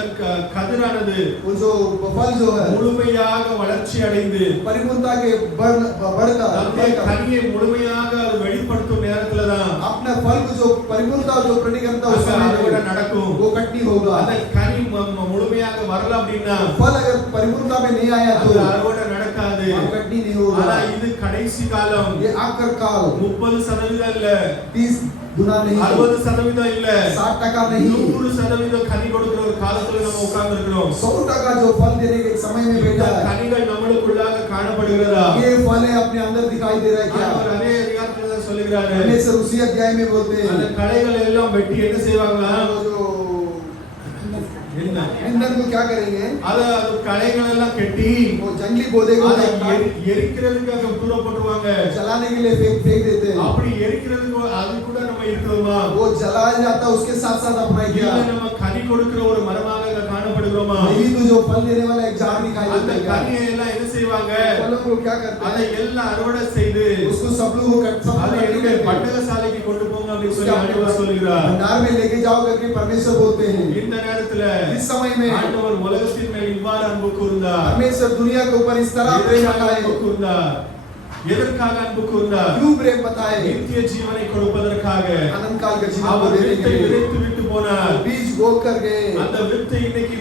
கதிரானது वो जो फल जो है முழுமையாக வளர்ச்சி அடைந்து परिपूर्णता के बढ़कर தன்னுடைய கனியை முழுமையாக அது வெளிப்படுத்தும் நேரத்துல தான் अपने फल को जो परिपूर्णता जो प्रतिकरता उस समय அறுவடை में நடக்கும். वो कटनी होगा। அந்த கனி முழுமையாக வரல அப்படின்னா फल अगर परिपूर्णता में नहीं आया तो அந்த அறுவடை நடக்காது. वहाँ कटनी नहीं होगा। ஆனா இது கடைசி காலம். ये आखिर काल 30% இல்ல, 30 गुना नहीं, 60% இல்ல, 60% नहीं, 100% கனி கொடுக்கிற ஒரு காலத்துல நம்ம உட்கார்ந்து இருக்கிறோம். 100% जो फल देने के समय में இந்த बैठा है। கனிகள் நம்மளுக்குள்ளாக காணப்படுகிறதா? ये फल है अपने अंदर दिखाई दे रहा है क्या? ஆண்டவர் அதே அதிகாரத்துல தான் சொல்லுகிறாரு. परमेश्वर उसी अध्याय में बोलते हैं அந்த களைகளை எல்லாம் வெட்டி என்ன செய்வாங்களா? वो जो என்ன ईंधन को क्या करेंगे? அது களைகள் எல்லாம் கெட்டி वो जंगली पौधे को அதை काट- எரிக்கிறதுக்காக தூர போட்டுருவாங்க. जलाने के लिए फेंक देते हैं। அப்படி எரிக்கிறதுக்கு அது கூட நம்ம இருக்கிறோமா? वो जलाया जाता है, उसके साथ साथ अपना இல்ல किया நம்ம கனி கொடுக்கிற ஒரு மரமாக காணப்படுகிறோமா? नहीं तो जो फल देने वाला एक झाड़ दिखाई அந்த देता है। கனியை எல்லாம் என்ன செய்வாங்க? फलों को क्या करते அதை हैं? எல்லாம் அறுவடை செய்து उसको सब लोग அதை எடுக்க सब பண்டகசாலைக்கு கொண்டு போங்க அப்படின்னு சொல்லி ஆண்டவர் சொல்கிறார். भंडार में लेके जाओ करके परमेश्वर बोलते हैं। இந்த நேரத்துல इस समय में ஆண்டவர் உலகத்தின் மேல் இவ்வாறு அன்பு கூர்ந்தார். परमेश्वर दुनिया के ऊपर इस तरह प्रेम எதற்காக बताए। அன்பு கூர்ந்தார்? எதற்காக அன்பு கூர்ந்தார்? क्यों प्रेम बताए? நித்திய ஜீவனை கொடுப்பதற்காக. अनंत काल का जीवन को அவர் देने வித்தை के लिए விதைத்து விட்டு போனார். बीज बो कर गए। அந்த வித்தை இன்னைக்கு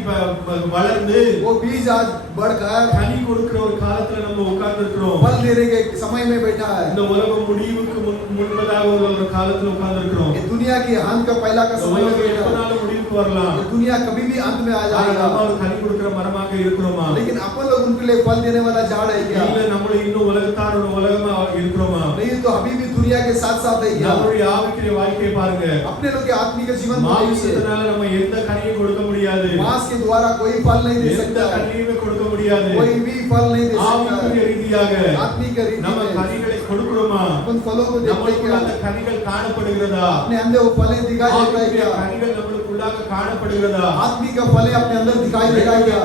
வளர்ந்து वो बीज आज बढ़कर கனி கொடுக்கிற ஒரு காலத்துல நம்ம உட்கார்ந்து இருக்கிறோம். फल देने के समय में बैठा है। இந்த உலகம் முடிவுக்கு முன்பதாக ஒரு காலத்துல உட்கார்ந்து இருக்கிறோம். ये दुनिया की अंत का पहला का இந்த समय में உலகம் बैठा है। எப்பனாலும் முடிவுக்கு வரலாம். ये दुनिया कभी भी अंत में आ ஆனா जाएगा। நம்ம ஒரு கனி கொடுக்கிற மரமாக இருக்கிறோமா? लेकिन अपन लोग उनके लिए फल देने वाला झाड़ है क्या? இல்ல நம்மள இன்னும் உலகத்தாரோட உலகமா இருக்கிறோமா? नहीं तो अभी भी दुनिया के साथ साथ है क्या? நம்மளுடைய ஆவிக்குரிய வாழ்க்கையை பாருங்க. अपने लोग के आत्मिक जीवन को देखिए। மாம்சத்தினால நம்ம எந்த கனியும் கொடுக்க முடியாது. मांस के द्वारा कोई फल नहीं दे எந்த सकता है। கனியுமே கொடுக்க முடியாது. कोई भी फल नहीं दे सकता ஆவிக்குரிய है। ரீதியாக आत्मिक रीति நம்ம में கனிகளை கொடுக்கிறோமா? उन फलों को देखते நம்மளுக்குள்ள क्या? அந்த கனிகள் காணப்படுகிறதா? अपने अंदर वो फलें दिखाई देता है ஆவிக்குரிய क्या? கனிகள் நம்மளுக்குள்ளாக காணப்படுகிறதா? आत्मिक का फलें अपने अंदर दिखाई दे रहा है क्या?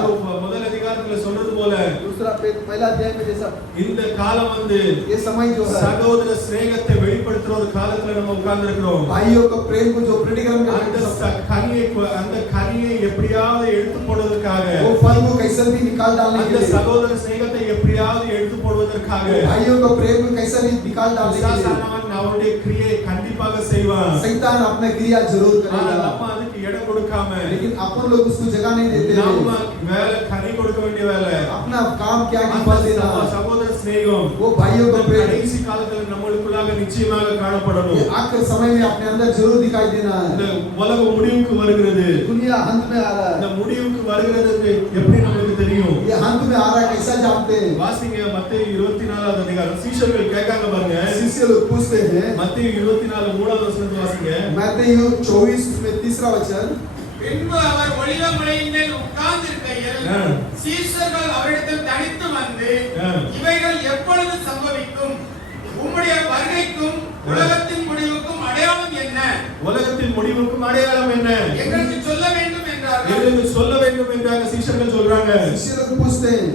முதல் அதிகாரத்துல சொன்னது போல दूसरा पहला अध्याय में जैसा இந்த காலம் வந்து ये समय जो है சகோதர சிநேகத்தை வெளிப்படுத்துற ஒரு காலத்துல நம்ம உட்கார்ந்து இருக்கிறோம். भाइयों का प्रेम को जो प्रतिक्रम அந்த करते हैं அந்த கனியை எப்படியாவது எடுத்து போடுவதற்காக वो फल को कैसे भी निकाल डालने के அந்த लिए சகோதர சிநேகத்தை எப்படியாவது எடுத்து போடுவதற்காக भाइयों का प्रेम को कैसे भी निकाल डालने के लिए பிசாசானவன் அவருடைய கிரியை கண்டிப்பாக செய்வான். शैतान अपना क्रिया जरूर ஆனா करेगा நம்ம அதுக்கு இடம் கொடுக்காம लेकिन अपन लोग उसको जगह नहीं देते நம்ம हैं। வேலை கனி கொடுக்க வேண்டிய வேலை अपना काम क्या कि அந்த फल देना சகோதர சிநேகம் वो भाइयों का प्रेम கடைசி காலத்துல நம்மளுக்குள்ளாக நிச்சயமாக ये காணப்படணும். आखिर समय में अपने अंदर जरूर दिखाई देना இந்த है। உலகம் முடிவுக்கு வருகிறது. दुनिया अंत में आ रहा இந்த है। முடிவுக்கு வருகிறதுக்கு எப்படி நமக்கு தெரியும்? ये अंत में आ रहा है कैसा जानते हैं? வாசிங்க மத்தேயு 24வது அதிகாரம். சீஷர்கள் கேட்காங்க பாருங்க. शिष्य लोग पूछते हैं மத்தேயு 24 3வது வசனத்தை வாசிங்க. मत्ती 24 में तीसरा वचन பின்பு அவர் ஒலிவ மலையின் மேல் உட்கார்ந்திருக்கையில் ஆ. சீஷர்கள் அவரிடத்தில் தனித்து வந்து ஆ. இவைகள் எப்பொழுது சம்பவிக்கும்? உம்முடைய வருகைக்கும் உலகத்தின் முடிவுக்கும் அடையாளம் என்ன? உலகத்தின் முடிவுக்கும் அடையாளம் என்ன? எங்களுக்கு சொல்ல வேண்டும் என்றார்கள். எங்களுக்கு சொல்ல வேண்டும் என்றாங்க சீஷர்கள் சொல்றாங்க. शिष्य लोग पूछते हैं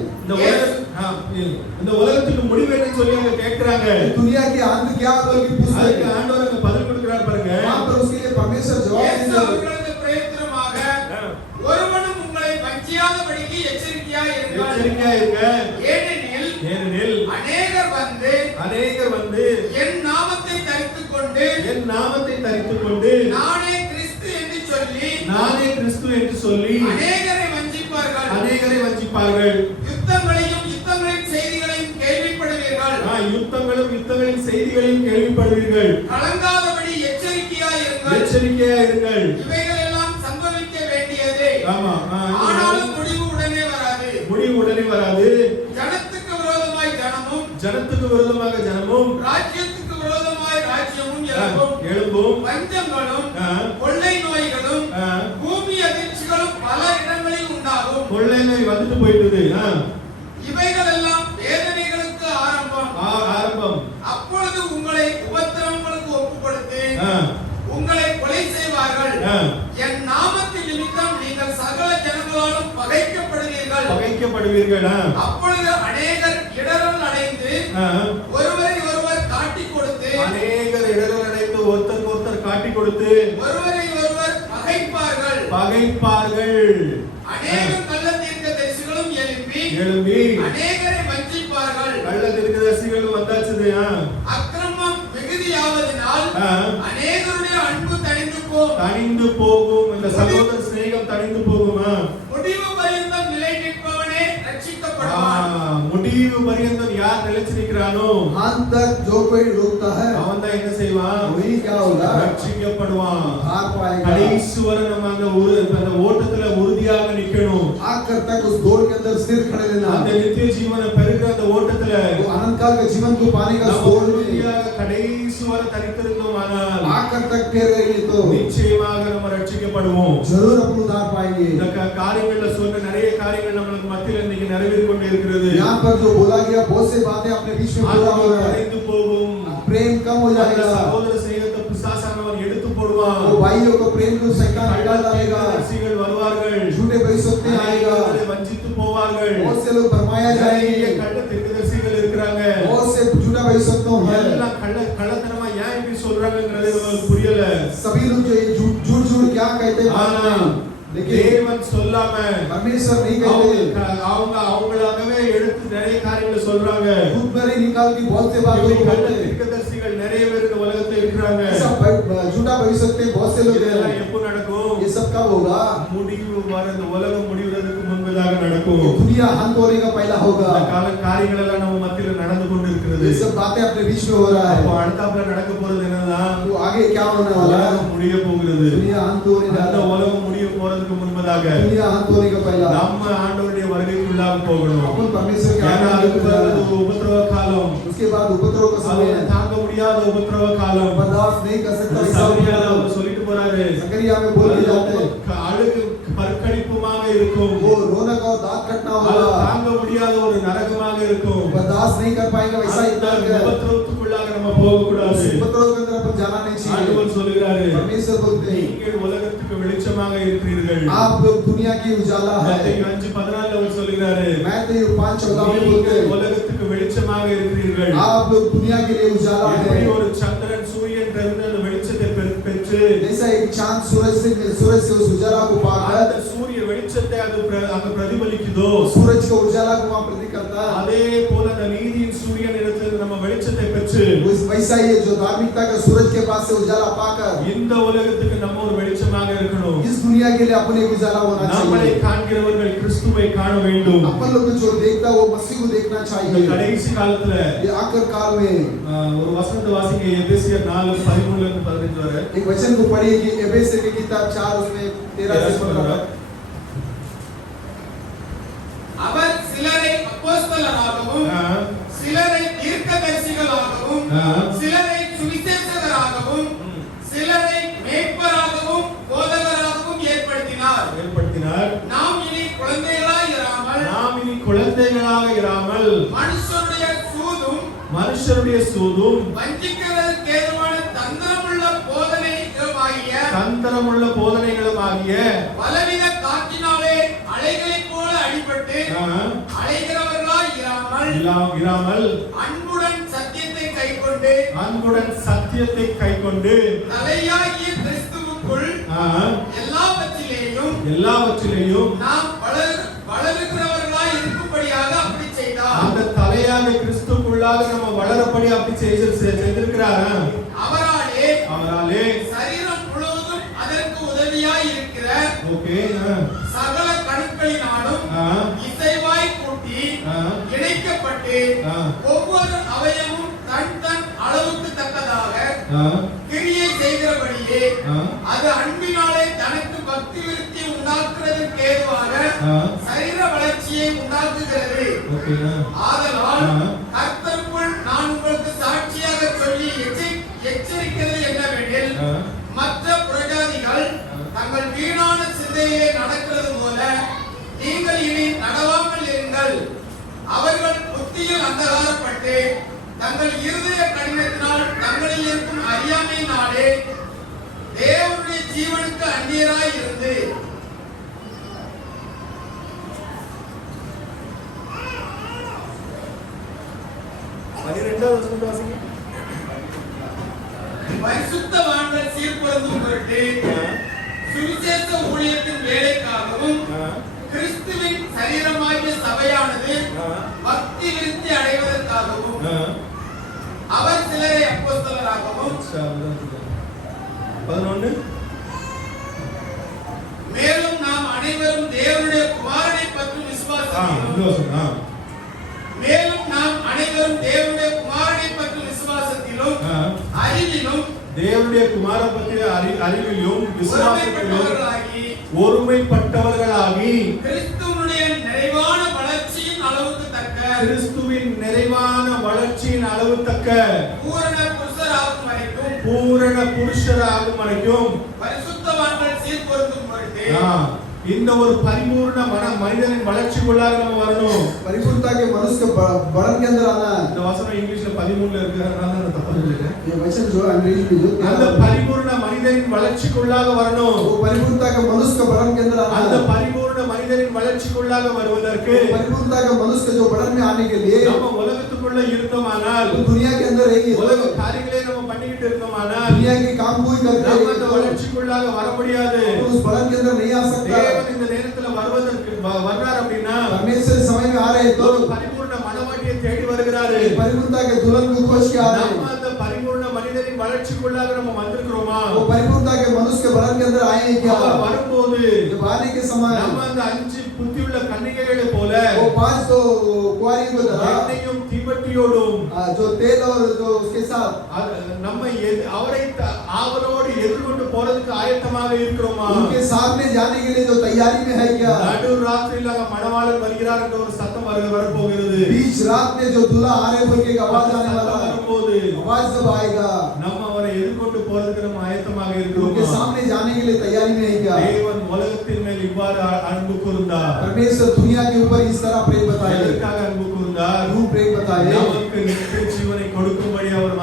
இந்த உலகத்துக்கு முடிவு என்னன்னு சொல்லி அவங்க கேக்குறாங்க. दुनिया के अंत क्या होगा कि पूछते அதுக்கு हैं। ஆண்டவர் அங்க பதில் கொடுக்கிறார் பாருங்க. वहां पर उसके लिए परमेश्वर जवाब இயேசு देते हैं। அவர்களது பிரயத்தனமாக ஒருவனும் உங்களை வஞ்சியாதபடிக்கு எச்சரிக்கையாய் இருங்கள். எச்சரிக்கையா இருங்க. ஏனெனில் அநேகர் வந்து என் நாமத்தை தரித்துக் கொண்டு என் நாமத்தை தரித்துக் கொண்டு நானே கிறிஸ்து என்று சொல்லி நானே கிறிஸ்து என்று சொல்லி அநேகரை வஞ்சிப்பார்கள். வஞ்சிப்பார்கள். யுத்தங்களின் செய்திகளையும் கேள்விப்படுவீர்கள். யுத்தங்களின் செய்திகளையும் கேள்விப்படுவீர்கள். கலங்காதபடி எச்சரிக்கையா இருங்கள். இவைகள் எல்லாம் சம்பவிக்க வேண்டியதே. ஆமா. ஆனாலும் முடிவு உடனே வராது. ஜனத்துக்கு விரோதமாய் ஜனமும் ராஜ்யத்துக்கு விரோதமாய் ராஜ்யமும் எழும்பும். பஞ்சங்களும் கொள்ளை நோய்களும் பூமி அதிர்ச்சிகளும் பல இடங்களில் உண்டாகும். கொள்ளை நோய் வந்துட்டு போயிட்டது. இவைகள் எல்லாம் வேதனைகளுக்கு ஆரம்பம். அப்பொழுது உங்களை உபத்திரவங்களுக்கு ஒப்புக்கொடுத்து உங்களை கொலை செய்வார்கள். என் நாமத்தின் நிமித்தம் நீங்கள் சகல ஜனங்களாலும் பகைக்கப்படுவீர்கள். அப்பொழுது அநேகர் இடறல் அடைந்து ஒருவரை ஒருவர் காட்டிக் கொடுத்து ஒருத்தருக்கு ஒருத்தர் காட்டிக் கொடுத்து ஒருவரை ஒருவர் பகைப்பார்கள். அநேகம் கள்ள தீர்க்கதரிசிகளும் எழும்பி அநேகரை வஞ்சிப்பார்கள். கள்ள தீர்க்கதரிசிகள் வந்தாச்சு. அக்கிரமம் மிகுதியாவதினால் அநேகருடைய அன்பு தணிந்து போகும். இந்த சகோதர சிநேகம் தணிந்து போகுமா? முடிவு பரியந்தம் நிலை நிற்பவனே ரட்சிக்கப்படுவான். முடிவு பரியந்தம் யார் நிலைச்சு நிற்கிறானோ अंत तक जो कोई रोकता है அவன் தான் என்ன செய்வான்? वही क्या होगा? ரட்சிக்கப்படுவான். हार पाएगा। கடைசி வரை நம்ம அந்த ஓட்டத்துல உறுதியாக நிக்கணும். आखिर तक उस दौड़ के अंदर स्थिर खड़े रहना। அந்த நித்திய ஜீவனை பெறுகிற அந்த ஓட்டத்துல वो अनंत काल के जीवन को पाने का दौड़ में உறுதியாக கடைசி வரை தரித்திருந்தோமானால் आखिर तक ठहर रहेंगे तो நிச்சயமாக நம்ம ரட்சிக்கப்படுவோம். जरूर अपन उद्धार पाएंगे। இந்த காரியங்கள்ல சொன்ன நிறைய காரியங்கள் நமக்கு மத்தியில இன்னைக்கு நிறைவேறிக் கொண்டே இருக்கிறது. यहाँ पर जो बोला गया बहुत से बातें अपने बीच में पूरा हो रहा है। குறைந்து போகும், प्रेम कम हो जाएगा, சகோதர சிநேகத்தை பிசாசானவன் எடுத்து போடுவான். वो भाइयों को प्रेम को शैतान निकाल डालेगा, தீர்க்கதரிசிகள் வருவார்கள், झूठे भविष्यवक्ता आएगा, வஞ்சித்து போவார்கள். बहुत से लोग भरमाया जाएंगे, கள்ள தீர்க்கதரிசிகள் இருக்கிறாங்க. बहुत से झूठा भविष्यवक्ता हैं, எல்லாம் கள்ளத்தனமா ஏன் இப்படி சொல்றாங்கங்கிறது நமக்கு புரியல. सभी लोग जो ये झूठ झूठ क्या कहते हैं, लेकिन தேவன் சொல்லாம परमेश्वर नहीं कहते, அவங்களாகவே எடுத்து நிறைய காரியங்களை சொல்றாங்க. खुद पर ही निकाल के बहुत से बातों को கள்ள बोलते हैं। தீர்க்கதரிசிகள் நிறைய பேர் இந்த உலகத்துல இருக்கிறாங்க. ऐसा झूठा भविष्यवक्ता बहुत से लोग இதெல்லாம் हैं। எப்போ நடக்கும்? ये सब कब होगा? முடிவு வர இந்த உலகம் முடிவதற்கு முன்பதாக நடக்கும். ये दुनिया अंत होने का पहला होगा। இந்த கால காரியங்கள் எல்லாம் நம்ம மத்தியில நடந்து கொண்டு இருக்கிறது. ये सब बातें अपने बीच में हो रहा அப்போ है। அடுத்தாப்புல நடக்க போறது என்னன்னா, तो आगे क्या होने वाला है? உலகம் முடிய போகிறது. दुनिया अंत होने जा அந்த रहा है। உலகம் முடிய போறதுக்கு முன்பதாக दुनिया अंत होने का पहला நம்ம ஆண்டவருடைய வருகைக்குள்ளாக போகணும். अपन परमेश्वर के ஏன்னா आगमन அதுக்கு को जा रहा பிறகு है। ஒரு உபத்திரவ காலம், उसके बाद उपद्रव का समय அது है, தாங்க முடியாத உபத்திரவ காலம். बर्दाश्त नहीं कर सकता ऐसा சகரியா उपद्रव। அவர் சொல்லிட்டு போறாரு, जकरिया में बोल के जाते हैं, அழுகு பற்கடிப்புமாக இருக்கும், वो रोना का दांत कटना அது होगा, தாங்க முடியாத ஒரு நரகமாக இருக்கும். बर्दाश्त नहीं कर पाएंगे वैसा ही அந்த दर्द है। உபத்திரவத்துக்குள்ளாக நம்ம போக கூடாது. उस उपद्रव के अंदर अपन जाना नहीं चाहिए। ஆண்டவர் சொல்லுகிறாரு, परमेश्वर बोलते हैं, நீங்கள் உலகத்துக்கு வெளிச்சமாக இருக்கிறீர்கள். आप लोग दुनिया की उजाला है। மத்தேயு 5:14 அவர் சொல்லுகிறாரு, मैथ्यू 5:14 में बोलते நீங்கள் हैं, உலகத்துக்கு வெளிச்சமாக இருக்கிறீர்கள். आप लोग दुनिया के लिए उजाला எப்படி है। ஒரு சந்திரன் சூரியன் இருந்து அந்த வெளிச்சத்தை பெற்று जैसा एक चांद सूरज से उस उजाला को पाकर அந்த சூரிய வெளிச்சத்தை அங்க பிரதிபலிக்குதோ, सूरज का उजाला को वहां प्रतीक करता है, அதே போல அந்த நீதியின் சூரியன் இடத்துல நம்ம வெளிச்சத்தை பெற்று वैसा ही है जो धार्मिकता का सूरज के पास से उजाला पाकर இந்த உலகத்துக்கு நம்ம ஒரு வெளிச்சமாக இருக்கணும். इस दुनिया के लिए अपने उजाला होना நம்மளை चाहिए। காண்கிறவர்கள் கிறிஸ்துவை காண வேண்டும். अपन लोग जो देखता है वो मसीह को देखना இந்த चाहिए। கடைசி காலத்துல ये आखिर काल में ஒரு வசனத்தை வாசிங்க, எபேசியர் 4:13 வரை. एक वचन को पढ़िए कि एफेसियर की किताब 4 उसमें 13 से 15 அவர் சிலரை அப்போஸ்தலராகவும் சிலரை தீர்க்கதரிசிகளாகவும் சிலரை சுவிசேஷகராகவும் சிலரை மேய்ப்பராகவும் போதகராகவும் ஏற்படுத்தினார். நாம் இனி குழந்தைகளாக இராமல் மனுஷருடைய சூதும் வஞ்சிக்கிறதற்கு ஏதுவான தந்திரமுள்ள போதனைகளுமாகிய பலவித காற்றினாலே அலைகளைப் போல அடிபட்டு அலைகிறவர்களாய் இராமல் அன்புடன் சத்தியத்தை கைக்கொண்டு தலையாகிய கிறிஸ்துவுக்குள் எல்லாவற்றிலேயும் நாம் வளருகிறவர்களாய் இருக்கும்படியாக அப்படி செய்தார். அந்த தலையாக கிறிஸ்துவுக்குள்ளாக நம்ம வளரப்படி அப்படி செய்திருக்கிறார். அவராலே சரீரம் முழுவதும் அதற்கு உதவியாய் இருக்கிற சகல கணுக்களினாலும் இசைவாய் கூட்டி இணைக்கப்பட்டு ஒவ்வொரு அவயமும் தன் அளவுக்கு தக்கதாக கிரியை செய்கிறபடியே அது அன்பினாலே தனக்கு பக்தி விருத்தி உண்டாக்குறதற்கு ஏதுவாக சரீர வளர்ச்சியை உண்டாக்குகிறது. ஆதலால் கர்த்தருக்குள் நான் உங்களுக்கு சாட்சியாக சொல்லி எச்சரிக்கிறது என்னவெனில், மற்ற புறஜாதிகள் தங்கள் வீணான சிந்தையிலே நடக்கிறது போல நீங்கள் இனி நடவாமல் இருங்கள். அவர்கள் புத்தியில் அந்தகாரப்பட்டு தங்கள் இருதய கடினத்தினால் தங்களில் இருக்கும் அறியாமையினாலே தேவனுடைய ஜீவனுக்கு அந்நியராய் இருந்து 12வது வசனத்தை வாசிங்க. பரிசுத்தவான்கள் சீர்படுத்தும் பொருட்டு சுவிசேஷ ஊழியத்தின் வேலைக்காகவும் கிறிஸ்துவின் சரீரமாகிய சபையானது பக்தி விருத்தி அடைவதற்காகவும் அவர் சிலரை அப்போஸ்தலராகவும் 11 மேலும் நாம் அனைவரும் தேவனுடைய குமாரனை பற்றும் விசுவாசத்திலும் அறிவிலும் தேவனுடைய குமாரனை பற்றிய அறிவிலும் விசுவாசத்திலும் ஒருமைப்பட்டவர்களாகி கிறிஸ்துவின் நிறைவான வளர்ச்சியின் அளவு தக்க பூரண புருஷராகும் வரைக்கும் பரிசுத்தவான்கள் சீர்பொருந்தும் பொருட்டு இந்த ஒரு பரிபூர்ண மனிதனின் வளர்ச்சிக்குள்ளாக நம்ம வரணும். परिपूर्णता के मनुष्य के बढ़न के अंदर आना है। இந்த வசனம் இங்கிலீஷ்ல 13ல இருக்கு, அதனால நான் தப்பா சொல்லிட்டேன். ये वचन जो अंग्रेजी में जो அந்த பரிபூர்ண மனிதனின் வளர்ச்சிக்குள்ளாக வரணும். वो परिपूर्णता के मनुष्य के बढ़न के अंदर आना அந்த है। பரிபூர்ண மனிதனின் வளர்ச்சிக்குள்ளாக வருவதற்கு परिपूर्णता के मनुष्य के जो बढ़न में आने के लिए நம்ம உலகத்துக்குள்ள இருந்தோமானால், वो दुनिया के अंदर रही உலக காரியங்களே நம்ம பண்ணிக்கிட்டு இருந்தோமானால், दुनिया के काम कोई करते நம்ம அந்த வளர்ச்சிக்குள்ளாக வர முடியாது. उस बढ़न के अंदर नहीं आ सकता। தேவன் இந்த நேரத்துல வருவதற்கு வர்றார் அப்படின்னா परमेश्वर समय में आ रहे तो ஒரு பரிபூர்ண மனவாட்டியை தேடி வருகிறாரு. परिपूर्णता के दुल्हन को खोज के आ रहे நம்ம அந்த பரிபூர்ண மனிதனின் வளர்ச்சிக்குள்ளாக நம்ம வந்திருக்கிறோமா? वो परिपूर्णता के मनुष्य के बढ़न के अंदर आए हैं क्या? அவர் வரும்போது जब आने के समय நம்ம அந்த 5 புத்தியுள்ள கன்னிகைகளை போல वो 5 तो कुआरी को धरा எண்ணெயும் தீவட்டியோடும் जो तेल और जो उसके साथ நம்ம அவரை ஆவலோடு எதிர்கொண்டு போறதுக்கு ஆயத்தமாக இருக்கிறோமா? उनके सामने जाने के लिए जो तैयारी में है क्या? நடு ராத்திரியில மணவாளன் வருகிறார் என்ற ஒரு சத்தம் வரப்போகிறது. बीच रात में जो दूल्हा आ रहे बोल के एक आवाज आने वाला है। வரும்போது आवाज जब आएगा நம்ம அவரை எதிர்கொண்டு போறதுக்கு நம்ம ஆயத்தமாக उनके இருக்கிறோமா? सामने जाने के लिए तैयारी में है क्या? தேவன் உலகத்தின் மேல் இவ்வாறு அன்பு கூர்ந்தார். परमेश्वर दुनिया के ऊपर इस तरह प्रेम बताए, எதற்காக அன்பு கூர்ந்தார்? क्यों प्रेम बताए? நமக்கு நித்திய ஜீவனை கொடுக்கும்படி அவர்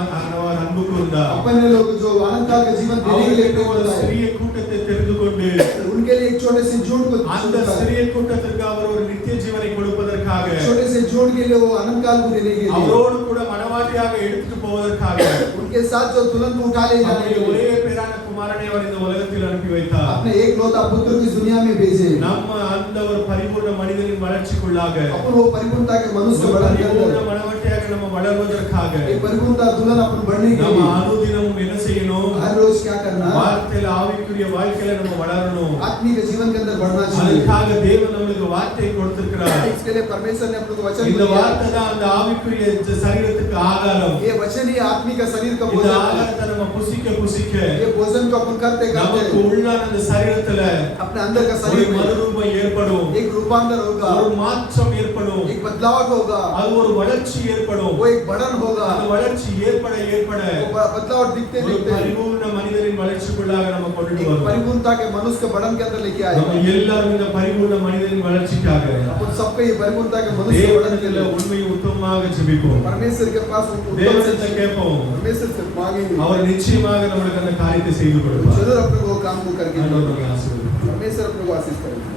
அன்பு கூர்ந்தார். अपने लोग जो अनंत काल का जीवन देने के लिए அவருக்கு प्रेम ஒரு बताए, சிறிய கூட்டத்தை தெரிந்து கொண்டு उनके लिए एक छोटे से झूठ को அந்த चुनता है। சிறிய கூட்டத்திற்கு அவர் ஒரு நித்திய ஜீவனை கொடுப்பதற்காக, छोटे से झूठ के लिए वो अनंत काल को देने के लिए, அவரோடு கூட மனவாட்டியாக எடுத்துட்டு போவதற்காக उनके साथ जो दुल्हन को उठा ले जाने அவருடைய के ஒரே लिए பேரான குமாரனை அவர் இந்த உலகத்தில் அனுப்பி வைத்தார். अपने एक लौता पुत्र को इस दुनिया में भेजे। நம்ம அந்த ஒரு பரிபூர்ண மனிதனின் வளர்ச்சிக்குள்ளாக, अपन वो परिपूर्णता के मनुष्य ஒரு बढ़न के பரிபூர்ண अंदर மனவாட்டியாக நம்ம வளர்வதற்காக एक परिपूर्णता दुल्हन अपन बढ़ने के நம்ம लिए அனுதினமும் என்ன செய்யணும்? हर रोज क्या करना? வார்த்தையில ஆவிக்குரிய வாழ்க்கையில நம்ம வளரணும். आत्मिक जीवन के अंदर बढ़ना चाहिए। அதுக்காக தேவன் நமக்கு வார்த்தையை கொடுத்திருக்கிறார். इसके लिए परमेश्वर ने अपने को वचन இந்த दिया। வார்த்தை தான் அந்த ஆவிக்குரிய சரீரத்துக்கு ஆகாரம். ये वचन ही आत्मिक का शरीर का இந்த भोजन है। ஆகாரத்தை நம்ம புசிக்க புசிக்க ये भोजन को अपन करते நமக்கு करते உள்ளான அந்த சரீரத்துல अपने अंदर का ஒரு शरीर में மறுரூபம் ஏற்படும், एक रूपांतर होगा, ஒரு மாற்றம் ஏற்படும், एक बदलाव होगा, அது ஒரு வளர்ச்சி ஏற்படும். वो एक बढ़न होगा, அந்த வளர்ச்சி ஏற்பட ஏற்பட वो बदलाव दिखते ஒரு दिखते பரிபூர்ண மனிதரின் வளர்ச்சிக்குள்ளாக நம்ம கொண்டு एक வரோம். परिपूर्णता के मनुष्य के बढ़न के अंदर लेके आए। நம்ம எல்லாரும் இந்த பரிபூர்ண மனிதரின் வளர்ச்சிக்காக अपन सबको ये परिपूर्णता के मनुष्य के बढ़न के தேவனிடத்தில் लिए உண்மையை உத்தமமாக ஜெபிப்போம். परमेश्वर के पास उत्तम தேவனிடத்தில் से கேட்போம். परमेश्वर से मांगेंगे, அவர் நிச்சயமாக நம்மளுக்கு அந்த காரியத்தை செய்து கொடுப்பார். जरूर अपने को काम को करके ஆண்டவர் நம்மை ஆசீர்வதிப்பார். परमेश्वर अपने को आशीष करेंगे।